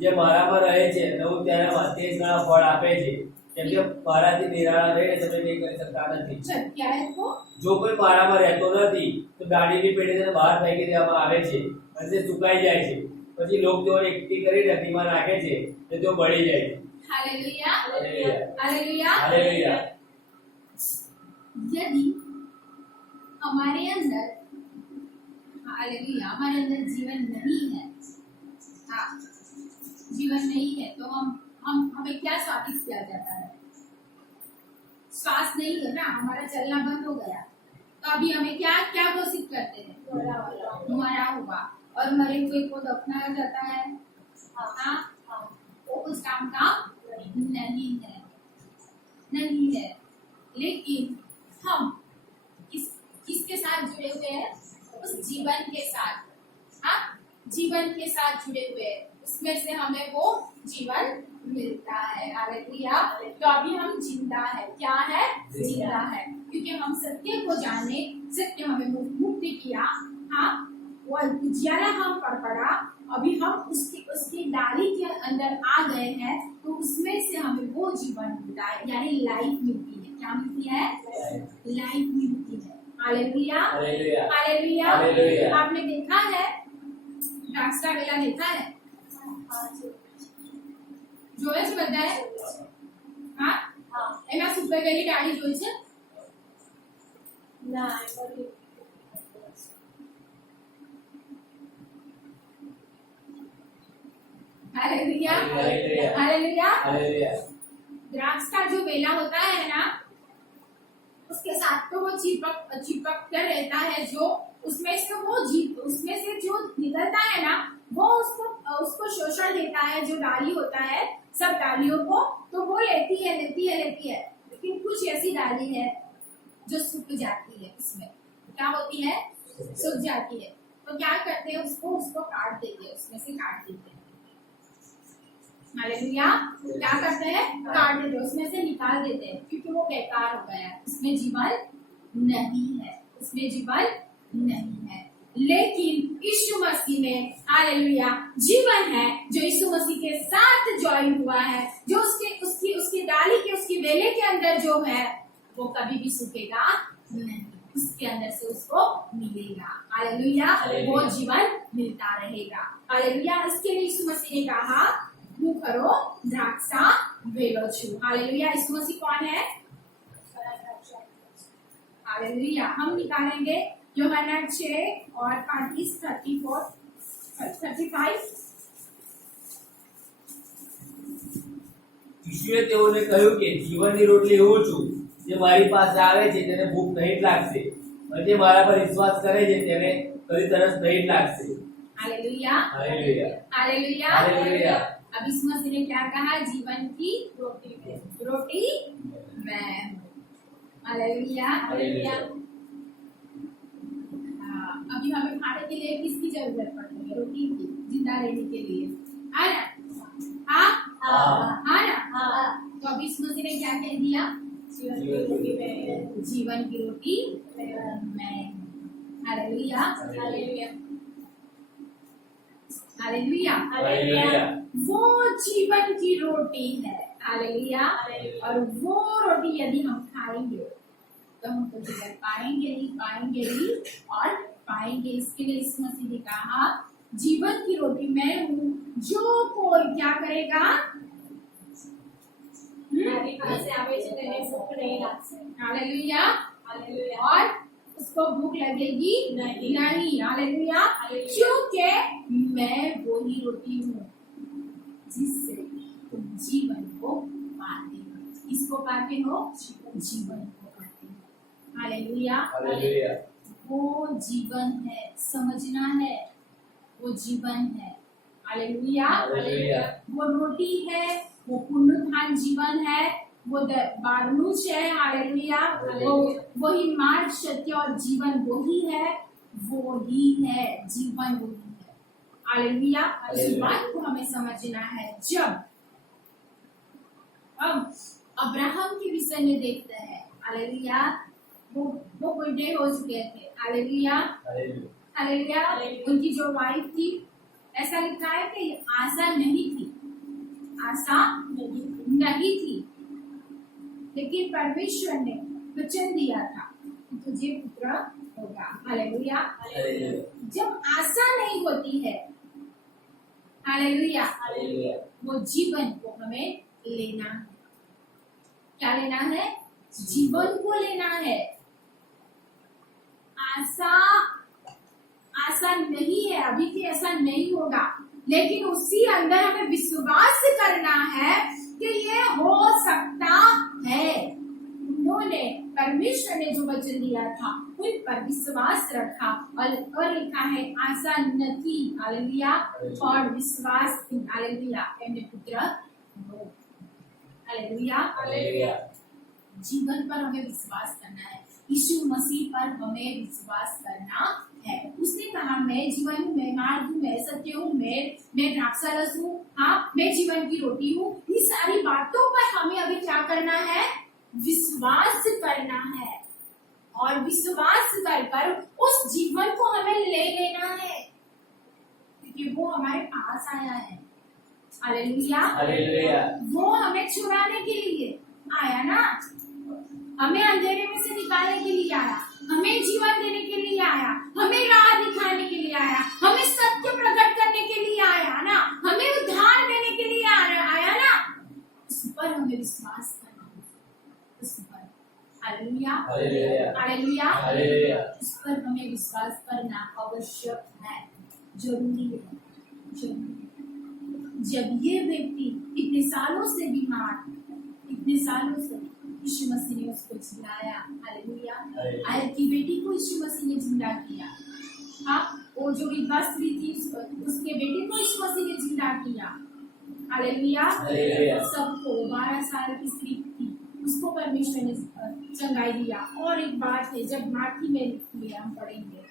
જે મારામાં રહે છે અને હું તેનામાં તે જ ઘણા ફળ આપે છે, કેમ કે મારાથી નિરાળા રહીને તમે કંઈ કરી શકતા નથી। क्या है वो, જો કોઈ મારામાં રહેતો નથી તો ડાળીની પેઢી તેને બહાર ફેંકી દેવામાં આવે છે અને તે સુકાઈ જાય છે। પછી લોક તેઓને એકઠી કરી નદીમાં નાખે છે અને તેઓ બળી જાય છે। हालेलुया। हालेलुया। हालेलुया। हालेलुया। यदि हमारे अंदर, हालेलुया, हमारे अंदर जीवन नहीं है, हाँ, जीवन नहीं है तो हमें क्या साबित किया जाता है, श्वास नहीं है ना, हमारा चलना बंद हो गया, तो अभी हमें क्या क्या घोषित करते हैं, मरा हुआ, और मरे हुए को दफनाया जाता है। हाँ, वो उस काम का नहीं है। लेकिन हम किसके साथ जुड़े हुए हैं, उस जीवन के साथ। हाँ, जीवन के साथ जुड़े हुए हैं, उसमें से हमें वो जीवन मिलता है। हालेलुया। तो अभी हम जिंदा है, क्या है, जिंदा है, क्योंकि हम सत्य को जाने, सत्य हमें मुक्ति किया। हाँ, वो उजियारा हम पड़ा, अभी हम उसकी डाली के अंदर आ गए हैं, तो उसमें से हमें वो जीवन मिलता है, यानी लाइफ मिलती है। क्या मिलती है, लाइफ मिलती है। हालेलुया। हालेलुया। हालेलुया। हालेलुया। आपने देखा है, द्राक्ष का बेला देखा है, જોયે છે બધાએ? હા, એમાં સુકાઈ ગયેલી ડાળી જોઈ છે? ના, हालेलुया। हालेलुया। हालेलुया। हालेलुया। द्राक्ष का जो बेला होता है ना, उसके साथ तो वो चिपक कर रहता है, जो उसमें से जो निकलता है ना, वो उसको शोषण लेता है, जो डाली होता है, सब डालियों को तो वो लेती है। लेकिन कुछ ऐसी डाली है जो सूख जाती है, उसमें क्या होती है, सूख जाती है, तो क्या करते हैं, उसको काट देते हैं, उसमें से काट देते हैं। हालेलुया। क्या करते हैं, काट देते हैं, उसमें से निकाल देते हैं, क्योंकि वो बेकार हो गया है, उसमें जीवन नहीं है। लेकिन यीशु मसीह में, हालेलुया, जीवन है, जो यीशु मसीह के साथ ज्वाइन हुआ है, जो उसकी डाली के, उसकी बेले के अंदर जो है, वो कभी भी सूखेगा नहीं, उसके अंदर से उसको मिलेगा। हालेलुया। वो जीवन मिलता रहेगा। हालेलुया। इसके लिए यीशु मसीह ने कहा, હું ખરો દ્રાક્ષા વેલો છું। हालेलुया। यीशु मसीह कौन है, हालेलुया। हम निकालेंगे यूहन्ना 6 और 35, 34, 35। ઈસુએ તેઓને કહ્યું કે જીવનની રોટલી હું છું, જે મારી પાસે આવે છે તેને ભૂખ નહીં જ લાગશે, અને જે મારા પર વિશ્વાસ કરે છે તેને કદી તરસ નહીં જ લાગશે। Hallelujah hallelujah hallelujah hallelujah. अब इस मसीह ने क्या कहा? जीवन की रोटी मैं हूँ। Hallelujah hallelujah. हाँ, अभी हमें खाने के लिए किसकी जरूरत पड़ती है? रोटी की, जिंदा रहने के लिए, है ना? हाँ हाँ। हाँ ना? हाँ। तो अभी इस मसीह ने क्या कह दिया? जीवन की रोटी मैं हूँ। जीवन की रोटी मैं हूँ। Hallelujah hallelujah hallelujah hallelujah. वो जीवन की रोटी है। हालेलुया। हालेलुया। और वो रोटी यदि हम खाएंगे तो हम तो जीवन पाएंगे ही और पाएंगे। इसके लिए इस मसीह ने कहा जीवन की रोटी मैं हूँ, जो कोई क्या करेगा? મારી પાસે આવે છે તેને ભૂખ નહીં લાગશે। हालेलुया। हालेलुया। और उसको भूख लगेगी नहीं। हालेलुया। हालेलुया। क्योंकि मैं वही रोटी हूँ जिससे तुम जीवन को पाते हो। इसको पाते हो? जीवन को पाते हो। हालेलुया। हालेलुया। वो जीवन है, समझना है, वो जीवन है। हालेलुया। हालेलुया। वो रोटी है, वो पुनरुत्थान जीवन है, वो बारनूज है। हालेलुया। वो वही मार्ग, सत्य और जीवन वही है, वो ही है जीवन, वही है। हालेलुया। इस बात को हमें समझना है। जब अब अब्राहम के विषय में देखते हैं, हालेलुया, वो बुढ़े हो चुके थे। Hallelujah hallelujah. हालेलुया। उनकी जो वाइफ थी, ऐसा लिखा है कि आशा नहीं थी, आशा नहीं थी, लेकिन परमेश्वर ने वचन दिया था कि तुझे पुत्र होगा। हालेलुया। हालेलुया। जब आशा नहीं होती है, हालेलुया, हालेलुया। वो जीवन को हमें लेना है। क्या लेना है? जीवन को लेना है। आशा नहीं है, अभी की ऐसा नहीं होगा, लेकिन उसी अंदर हमें विश्वास करना है कि ये हो सकता है। उन्होंने, परमेश्वर ने जो वचन दिया था उन पर विश्वास रखा और लिखा है आशा नहीं, हालेलुया, और विश्वास थी। हालेलुया। एमने पुत्र हो। हालेलुया। हालेलुया। जीवन पर हमें विश्वास करना है, यीशु मसीह पर हमें विश्वास करना है। उसने कहा मैं जीवन हूँ, मैं मार्ग हूँ, मैं सत्य हूँ, मैं द्राक्षारस हूँ, हाँ मैं जीवन की रोटी हूँ। ये सारी बातों पर हमें अभी क्या करना है? विश्वास करना है, और विश्वास कर उस जीवन को हमें ले लेना है, क्योंकि वो हमारे पास आया है। हालेलुया। हालेलुया। वो हमें छुड़ाने के लिए आया ना, हमें अंधेरे में से निकालने के लिए आया, हमें जीवन देने के लिए आया, हमें राह दिखाने के लिए आया, हमें सत्य प्रकट करने के लिए आया ना, हमें उद्धार देने के लिए आया ना। उस पर हमें विश्वास करना है, उस पर। हालेलुया। हालेलुया। हालेलुया। हालेलुया। उस पर हमें विश्वास करना आवश्यक है, जरूरी है, जरूरी है। जब ये व्यक्ति इतने सालों से बीमार, इतने सालों से, यीशु मसीह ने उसको जिलाया। हालेलुया। आयर की बेटी को यीशु मसीह ने जिंदा किया। हाँ, वो जो विधवा स्त्री थी उसके बेटे को यीशु मसीह ने जिंदा किया। हालेलुया। हालेलुया। सबको 12 साल की स्त्री थी, उसको परमेश्वर ने चंगाई दिया। और एक बात है, जब माटी में लिखी है, हम पढ़ेंगे,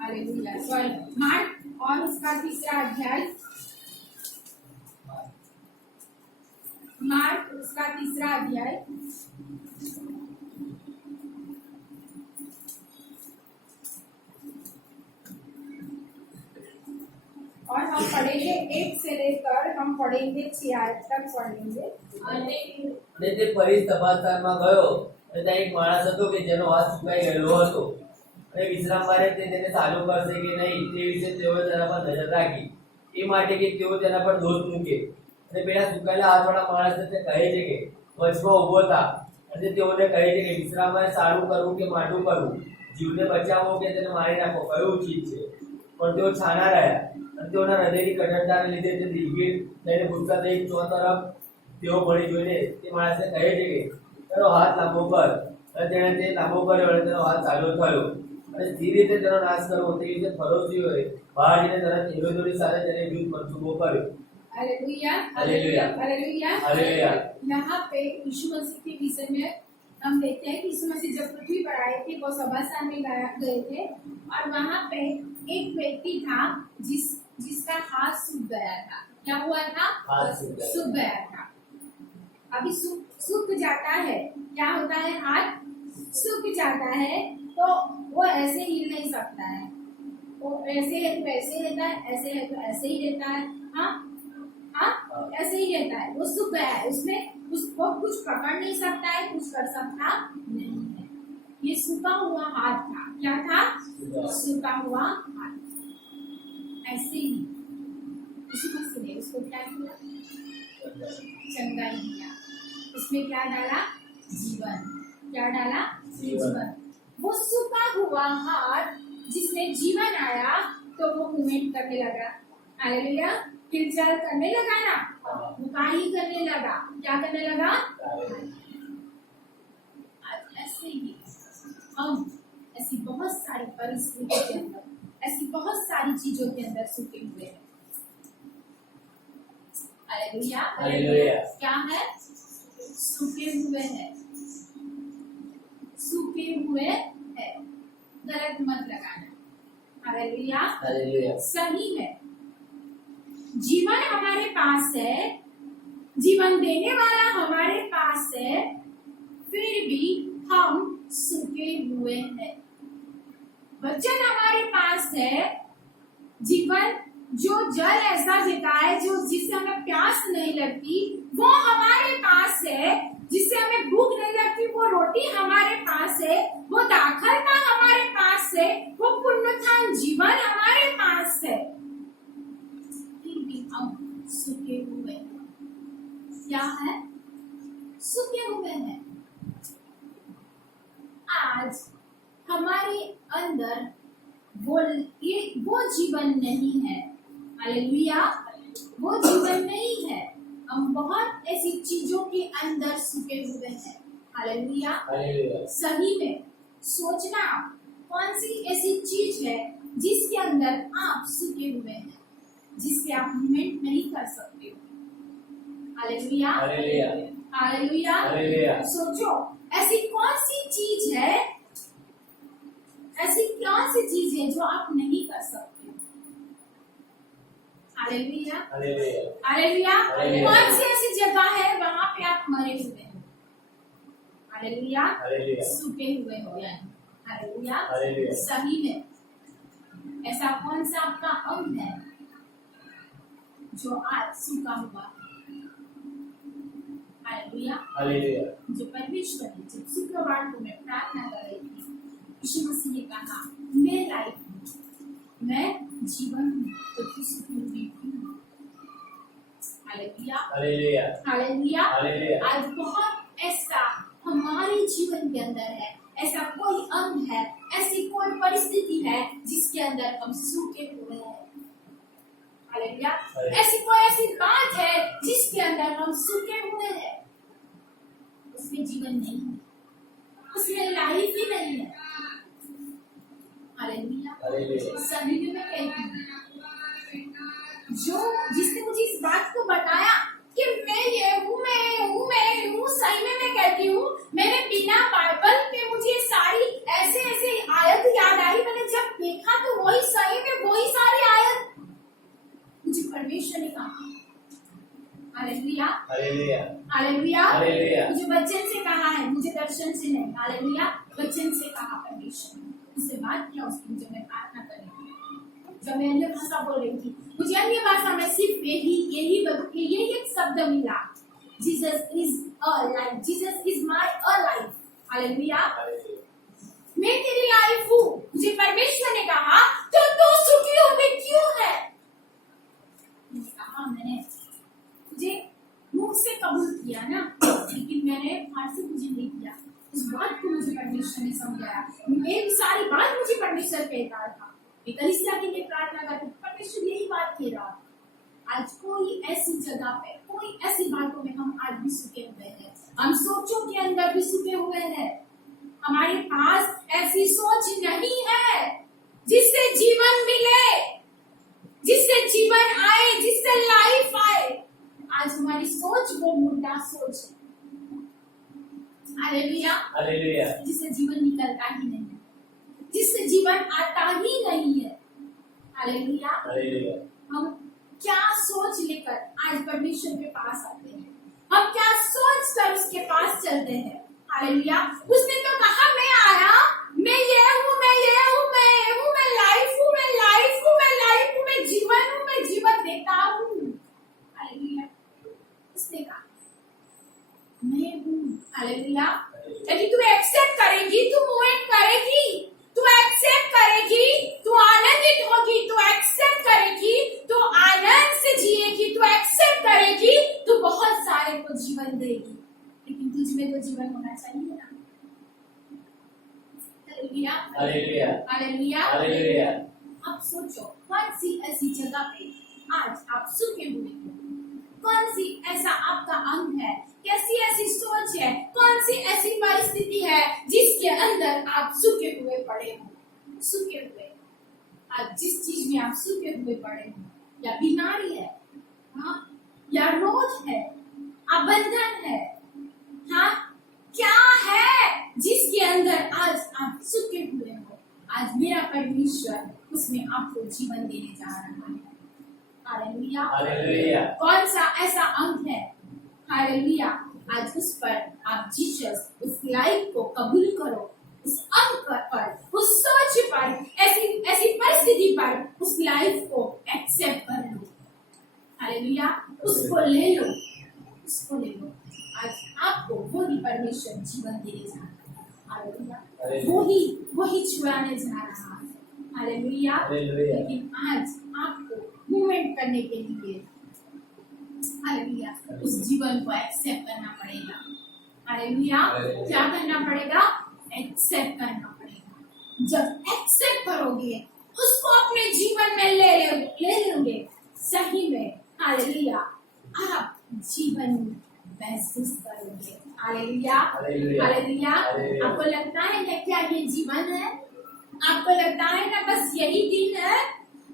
हालेलुया, सॉरी, मार्क और उसका 3रा अध्याय, मार्क उसका 3रा अध्याय और हम पढ़ेंगे 1 से लेकर हम पढ़ेंगे 6 आयत तक पढ़ेंगे। અને તે ફરી સભાસ્થાનમાં ગયો, અને ત્યાં એક માણસ હતો કે જેનો હાથ સુકાઈ ગયેલો હતો, અને વિશ્રામવારે તે તેને સારું કરશે કે નહીં તે વિશે તેઓએ તેના પર નજર રાખી, એ માટે કે તેઓ તેના પર દોષ મૂકે। અને પેલા સુકાયેલા હાથવાળા માણસને તે કહે છે કે વચમાં ઊભો થા, અને તેઓને કહે છે કે વિશ્રામવારે સારું કરવું કે માઠું કરવું, જીવને બચાવવો કે તેને મારી નાખવો કયું ઉચિત છે? પણ તેઓ છાના રહ્યા અને તેઓના હૃદયની કઠોરતાને લીધે તે દિલગીર થઈને ગુસ્સા થઈ ચોતરફ તેઓ ભળી જોઈને તે માણસને કહે છે કે તેનો હાથ લાંબો કર, અને તેણે તે લાંબો કર્યો અને તેનો હાથ ચાલ્યો થયો અને જે રીતે તેનો નાશ કરવો તે રીતે ફરોશીઓએ બહાર જઈને તરત હેરોદોની સાથે તેને યુદ્ધ મંસૂબો કર્યો. Hallelujah hallelujah hallelujah hallelujah. यहाँ पे यीशु मसीह के विषय में हम देखते हैं कि यीशु मसीह जब पृथ्वी पर आए थे वो सभास्थान में गए थे और वहाँ पे एक व्यक्ति था जिसका हाथ सूख गया था. क्या हुआ था? हाथ सूख गया. सूख गया था. अभी सूख जाता है, क्या होता है? हाथ सूख जाता है तो वो ऐसे हिल नहीं सकता है, वो ऐसे है तो ऐसे रहता है, ऐसे है तो ऐसे ही रहता है. हाँ हाँ ऐसे ही रहता है. वो सूख गया है, उसमें उसको कुछ पकड़ नहीं सकता है, कुछ कर सकता नहीं है. ये सूखा हुआ हाथ था. क्या था? सूखा हुआ हाथ. ऐसे ही यीशु मसीह ने उसको क्या किया? चंगाई दिया. उसमें क्या डाला? जीवन. क्या डाला? जीवन. वो सूखा हुआ हाथ जिसमें जीवन आया तो वो मूवमेंट करने लगा. हालेलुया. हिलचाल करने लगा ना, वो काही करने लगा. क्या करने लगा? आज ऐसे ही हम ऐसी बहुत सारी परिस्थितियों के अंदर, ऐसी बहुत सारी चीजों के अंदर सूखे हुए हैं. Hallelujah hallelujah. क्या है? सूखे हुए हैं. सूखे हुए हैं. गलत मत लगाना. हालेलुया. हालेलुया. सही है. जीवन हमारे पास है, जीवन देने वाला हमारे पास है, फिर भी हम सूखे हुए हैं. वचन हमारे पास है, जीवन जो जल ऐसा देता है जो जिससे हमें प्यास नहीं लगती, वो हमारे पास है. जिससे हमें भूख नहीं लगती, वो रोटी हमारे पास है, वो दाखलता हमारे पास है, वो पुनरुत्थान जीवन हमारे पास है. हम सूखे हुए हैं. क्या है? सूखे हुए हैं. आज हमारे अंदर वो जीवन नहीं है. हालेलुया. वो जीवन नहीं है. हम बहुत ऐसी चीजों के अंदर सूखे हुए हैं. हालेलुया. हालेलुया. सही में सोचना कौन सी ऐसी चीज है जिसके अंदर आप सूखे हुए हैं, जिससे आप मूवमेंट नहीं कर सकते हो. हालेलुया. हालेलुया. हालेलुया. हालेलुया. सोचो ऐसी कौन सी चीज है, ऐसी कौन सी चीज है जो आप नहीं कर सकते हो. हालेलुया. हालेलुया. हालेलुया. हालेलुया. कौन सी ऐसी जगह है वहां पे आप मरे हुए हो. हालेलुया. हालेलुया. सूखे हुए हो यानी. हालेलुया. हालेलुया. सही में ऐसा कौन सा आपका अंग है जो आज सूखा हुआ? हालेलुया. हालेलुया. जो परमेश्वर ने जब शुक्रवार को मैं प्रार्थना कर रही थी, यीशु मसीह ने कहा मैं लाइफ हूँ, मैं जीवन हूँ, तो तू सूखी हुई क्यों? हालेलुया. हालेलुया. हालेलुया. हालेलुया. आज बहुत ऐसा हमारे जीवन के अंदर है, ऐसा कोई अंग है, ऐसी कोई परिस्थिति है जिसके अंदर हम सूखे हुए हैं. हालेलुया. ऐसी कोई ऐसी बात है जिसके अंदर हम सूखे हुए हैं. उसमें जीवन नहीं है, उसमें लाइफ ही नहीं है. हालेलुया. हालेलुया. सभी में मैं कहती हूँ, जो जिसने मुझे इस बात को बताया कि मैं ये हूँ, मैं हूँ, सही में मैं कहती हूँ, मैंने बिना बाइबल के मुझे सारी ऐसे ऐसे आयत याद आई. मैंने जब देखा तो वही सही में वही सारी आयत मुझे परमेश्वर ने कहा. हालेलुया. हालेलुया. हालेलुया. हालेलुया. मुझे वचन से कहा है, मुझे दर्शन से नहीं. हालेलुया. वचन से कहा परमेश्वर. उससे बात किया उसकी, जब मैं प्रार्थना कर रही थी, जब मैं अन्य भाषा बोल रही थी, मुझे अन्य भाषा में सिर्फ यही एक शब्द मिला, Jesus is a life, Jesus is my a life. Hallelujah. मैं तेरी लाइफ हूँ. मुझे परमेश्वर ने कहा तो तू सूखी हुई क्यों है? मैंने कहा मैंने मुझे मुख से कबूल किया ना, लेकिन मैंने हाथ से मुझे नहीं किया. उस बात को मुझे परमेश्वर ने समझाया, ये सारी बात मुझे परमेश्वर कह रहा था। मैं कलीसिया के लिए प्रार्थना करती, परमेश्वर यही बात कह रहा था। आज कोई ऐसी जगह पे, कोई ऐसी बातों में हम आज भी सूखे हुए हैं, हम सोचों के अंदर भी सूखे हुए हैं। हमारे पास ऐसी सोच नहीं है जिससे जीवन मिले, जिससे जीवन आए, जिससे लाइफ आए। आज हमारी सोच वो मुर्दा सोच है। Hallelujah, hallelujah. जिससे जीवन निकलता ही नहीं है, जिससे जीवन आता ही नहीं है। हालेलुया। हालेलुया। हम क्या सोच लेकर आज परमेश्वर के पास आते हैं, हम क्या सोच कर उसके पास चलते हैं। हालेलुया। उसने तो कहा मैं आया, मैं ये हूँ, मैं ये हूँ, मैं ये हूँ, मैं लाइफ हूँ, मैं लाइफ हूँ, मैं लाइफ हूँ, मैं जीवन हूँ, मैं जीवन देता हूँ। हालेलुया। उसने कहा मैं हूँ। हालेलुया। यदि तू एक्सेप्ट करेगी, तू मूवमेंट करेगी, तू एक्सेप्ट करेगी, तू आनंदित होगी, तू एक्सेप्ट करेगी, तू आनंद से जिएगी, तू एक्सेप्ट करेगी, तू बहुत सारे को जीवन देगी। लेकिन तुझ में तो जीवन होना चाहिए ना। Hallelujah, hallelujah, hallelujah, hallelujah. अब सोचो कौन सी ऐसी जगह पे आज आप सूखे हुए हो, कौन सी ऐसा आपका अंग है, कैसी ऐसी सोच है, कौन सी ऐसी परिस्थिति है जिसके अंदर आप सूखे हुए पड़े हो। सूखे हुए, आज जिस चीज में आप सूखे हुए पड़े हो, या बीमारी है, हाँ, या रोग है, बंधन है, हाँ, क्या है जिसके अंदर आज आप सूखे हुए हो। आज मेरा परमेश्वर उसमें आपको जीवन देने जा रहा है। Hallelujah, hallelujah. कौन सा ऐसा अंग है, हालेलुया, आज उस पर आप जीसस, उस लाइफ को कबूल करो, उस अंग पर, उस सोच पर, ऐसी ऐसी परिस्थिति पर उस लाइफ को एक्सेप्ट कर लो। हालेलुया, उसको ले लो, उसको ले लो। आज आपको वही परमेश्वर जीवन देने जा रहा है। हालेलुया, वही छुड़ाने जा रहा है। हालेलुया। हालेलुया। लेकिन आज आपको मूवमेंट करने के लिए, हालेलुया, उस जीवन को एक्सेप्ट करना पड़ेगा। हालेलुया, क्या करना पड़ेगा? एक्सेप्ट करना पड़ेगा। जब एक्सेप्ट करोगे, उसको अपने जीवन में ले लोगे, सही में, हालेलुया, आप जीवन महसूस करोगे। Hallelujah, hallelujah. हालेलुया। हालेलुया। आपको लगता है ना क्या ये जीवन है? आपको लगता है ना बस यही दिन है?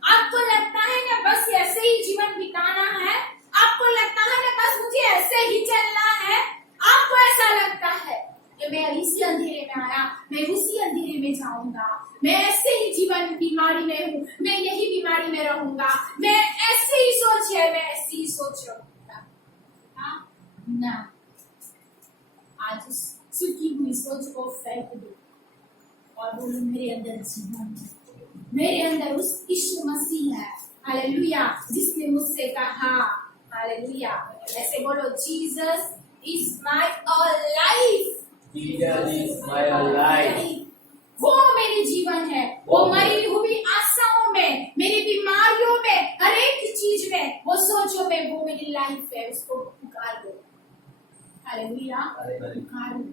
आपको लगता है ना बस ऐसे ही जीवन बिताना है? आपको लगता है ना बस मुझे ऐसे ही चलना है? आपको ऐसा लगता है कि मैं इसी अंधेरे में आया, मैं उसी अंधेरे में जाऊंगा, मैं ऐसे ही जीवन बीमारी में हूँ, मैं यही बीमारी में रहूंगा, मैं ऐसे ही सोच है, मैं ऐसी ही सोच रहूंगा। हाँ? ना, आज उस सूखी हुई सोच को फेंक दो और बोलो मेरे अंदर जीवन है, मेरे अंदर उस यीशु मसीह है। हालेलुया, जिसने मुझसे कहा, हालेलुया, ऐसे बोलो, Jesus is my all life. Jesus is my life. वो मेरी जीवन है, वो मरी हुई आशाओं में, मेरी बीमारियों में, हर एक चीज में, वो सोचो में, वो मेरी लाइफ है। उसको पुकार दो। हालेलुया, पुकार लो,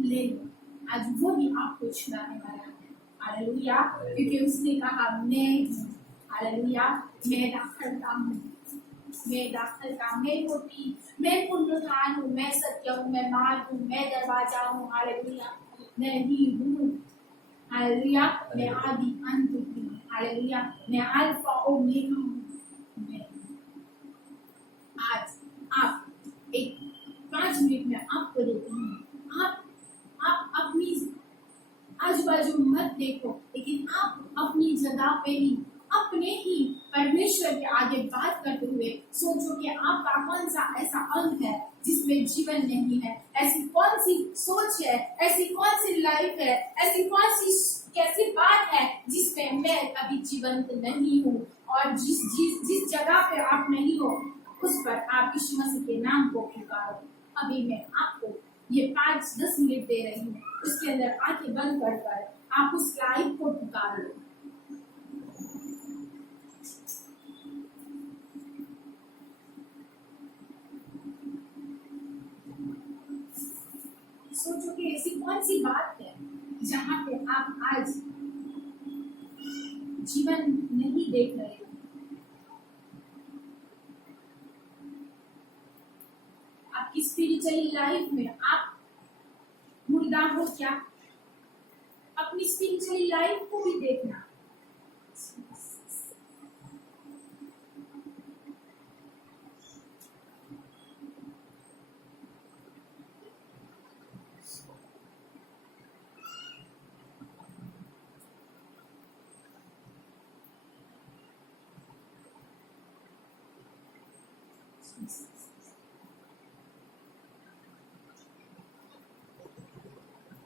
ले लो। आज वो भी आपको छुड़ाने वाला है। हालेलुया, क्योंकि उसने कहा मैं हूँ। हालेलुया, मैं दाखलता हूँ, मैं दाखलता, मैं होती, मैं पुनरुत्थान हूँ, मैं सत्य हूँ, मैं मार्ग हूँ, मैं दरवाजा हूँ। हालेलुया, मैं ही हूँ। हालेलुया, मैं आदि अंत हूँ। हालेलुया, मैं अल्फा ओमेगा हूँ। मैं आज आप एक 5 मिनट में आपको देती हूँ। आप अपनी आजू बाजू मत देखो, लेकिन आप अपनी जगह पे ही, अपने ही परमेश्वर के आगे बात करते हुए सोचो कि आपका कौन सा ऐसा अंग है जिसमें जीवन नहीं है। ऐसी कौन सी सोच है, ऐसी कौन सी लाइफ है, ऐसी कौन सी कैसी बात है जिसमें मैं अभी जीवंत नहीं हूँ। और जिस जगह पे आप नहीं हो, उस पर आप यीशु मसीह के नाम को पुकारो। अभी मैं आपको ये 5-10 मिनट दे रही हूँ, उसके अंदर आंखें बंद कर आप उस लाइफ को पुकार लो। सोचो कि ऐसी कौन सी बात है जहाँ पे आप आज जीवन नहीं देख रहे हो। आपकी स्पिरिचुअली लाइफ में आप मुर्दा हो क्या? अपनी स्पिरिचुअली लाइफ को भी देखना।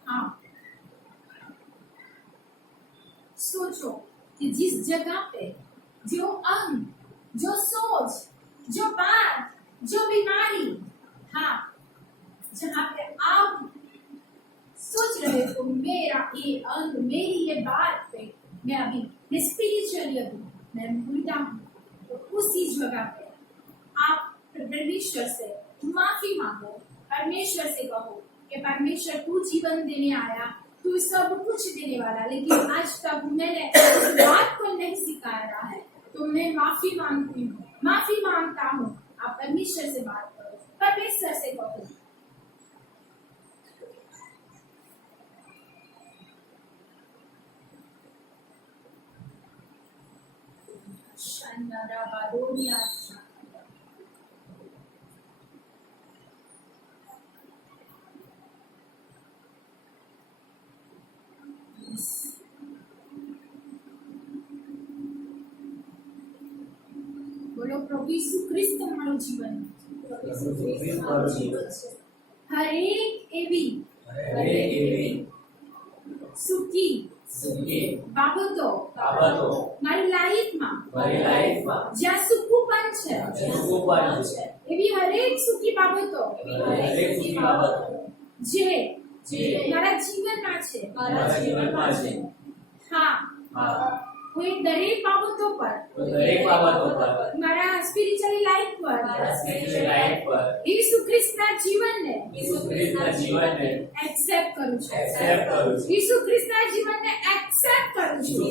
हाँ, सोचो कि जिस जगह पे जो अंग, जो सोच, जो बात, जो बीमारी, हाँ, जहाँ पे आप सोच रहे हो मेरा ये अंग, मेरी ये बात पे मैं स्पिरिचुअली अभी मैं मुर्दा हूँ, तो उसी जगह पे आप परमेश्वर से माफी मांगो। परमेश्वर से कहो कि परमेश्वर तू जीवन देने आया, तू सब कुछ देने वाला, लेकिन आज तक मैंने इस बात को नहीं सिखाया है, तो मैं माफी मांगती हूँ, माफी मांगता हूँ। आप परमेश्वर से बात करो, परमेश्वर से कहो। शंदरा बारोनिया बोलो प्रभु यीशु ख्रिस्त हमारो जीवन हरेक एवी सुखी બાબતો મારી લાઈફમાં જ્યાં સુખુપન છે એવી હરેક સુખી બાબતો જે મારા જીવનમાં છે હા હું એ દરેક બાબતો પર મારા સ્પિરિચ્યુઅલ લાઈફ પર ઈસુ ખ્રિસ્તના જીવનને एक्सेप्ट करूं છું ઈસુ ખ્રિસ્તના જીવનને एक्सेप्ट करूं છું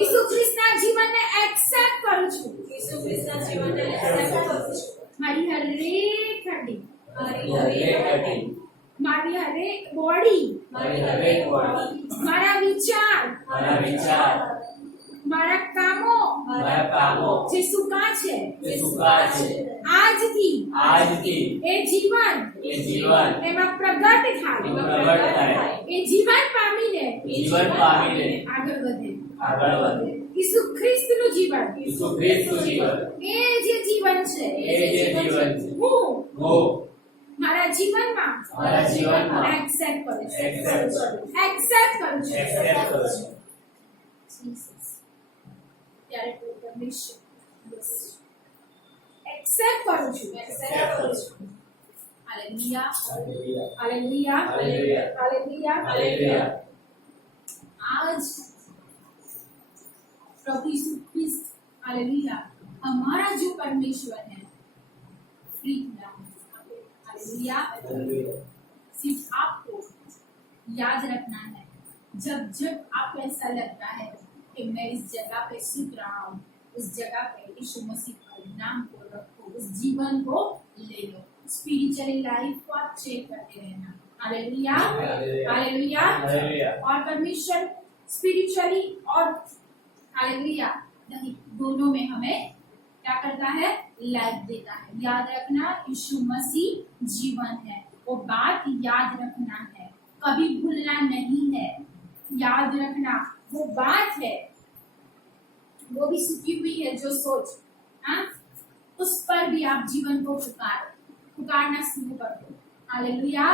ઈસુ ખ્રિસ્તના જીવનને एक्सेप्ट करूं છું મારી હરેક હड्डी મારી હરેક બોડી મારા વિચાર મારા કામો જે સુકા છે આજથી એ જીવન એમાં પ્રગટ થાય એ જીવન પામીને આગળ વધે ઈસુ ખ્રિસ્તનું જીવન એ જે જીવન છે હું મારા જીવનમાં એક્સેપ્ટ કરું છું જીસસ ત્યારે પરમેશ્વર एक्सेप्ट करूं છું हालेलुया हालेलुया हालेलुया आज प्रभु यीशु ख्रिस्त हालेलुया हमारा जो परमेश्वर है फ्री किया हालेलुया सिर्फ आपको याद रखना है जब जब आपको ऐसा लगता है कि मैं इस जगह पे सूख रहा हूँ उस जगह पे यीशु मसीह का नाम को रखो उस जीवन को ले लो स्पिरिचुअल लाइफ को आप चेक करते रहना हालेलुया हालेलुया और परमेश्वर स्पिरिचुअली और हालेलुया दोनों में हमें क्या करता है लाइफ देता है याद रखना यीशु मसीह जीवन है वो बात याद रखना है कभी भूलना नहीं है याद रखना वो बात है वो भी सुखी हुई है जो सोच हाँ उस पर भी आप जीवन को पुकारना शुरू कर दो हालेलुया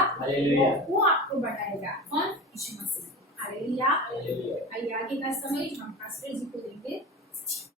वो आपको बढ़ाएगा कौन यीशु मसीह हालेलुया आइए आगे का समय हम पास्टर जी को देंगे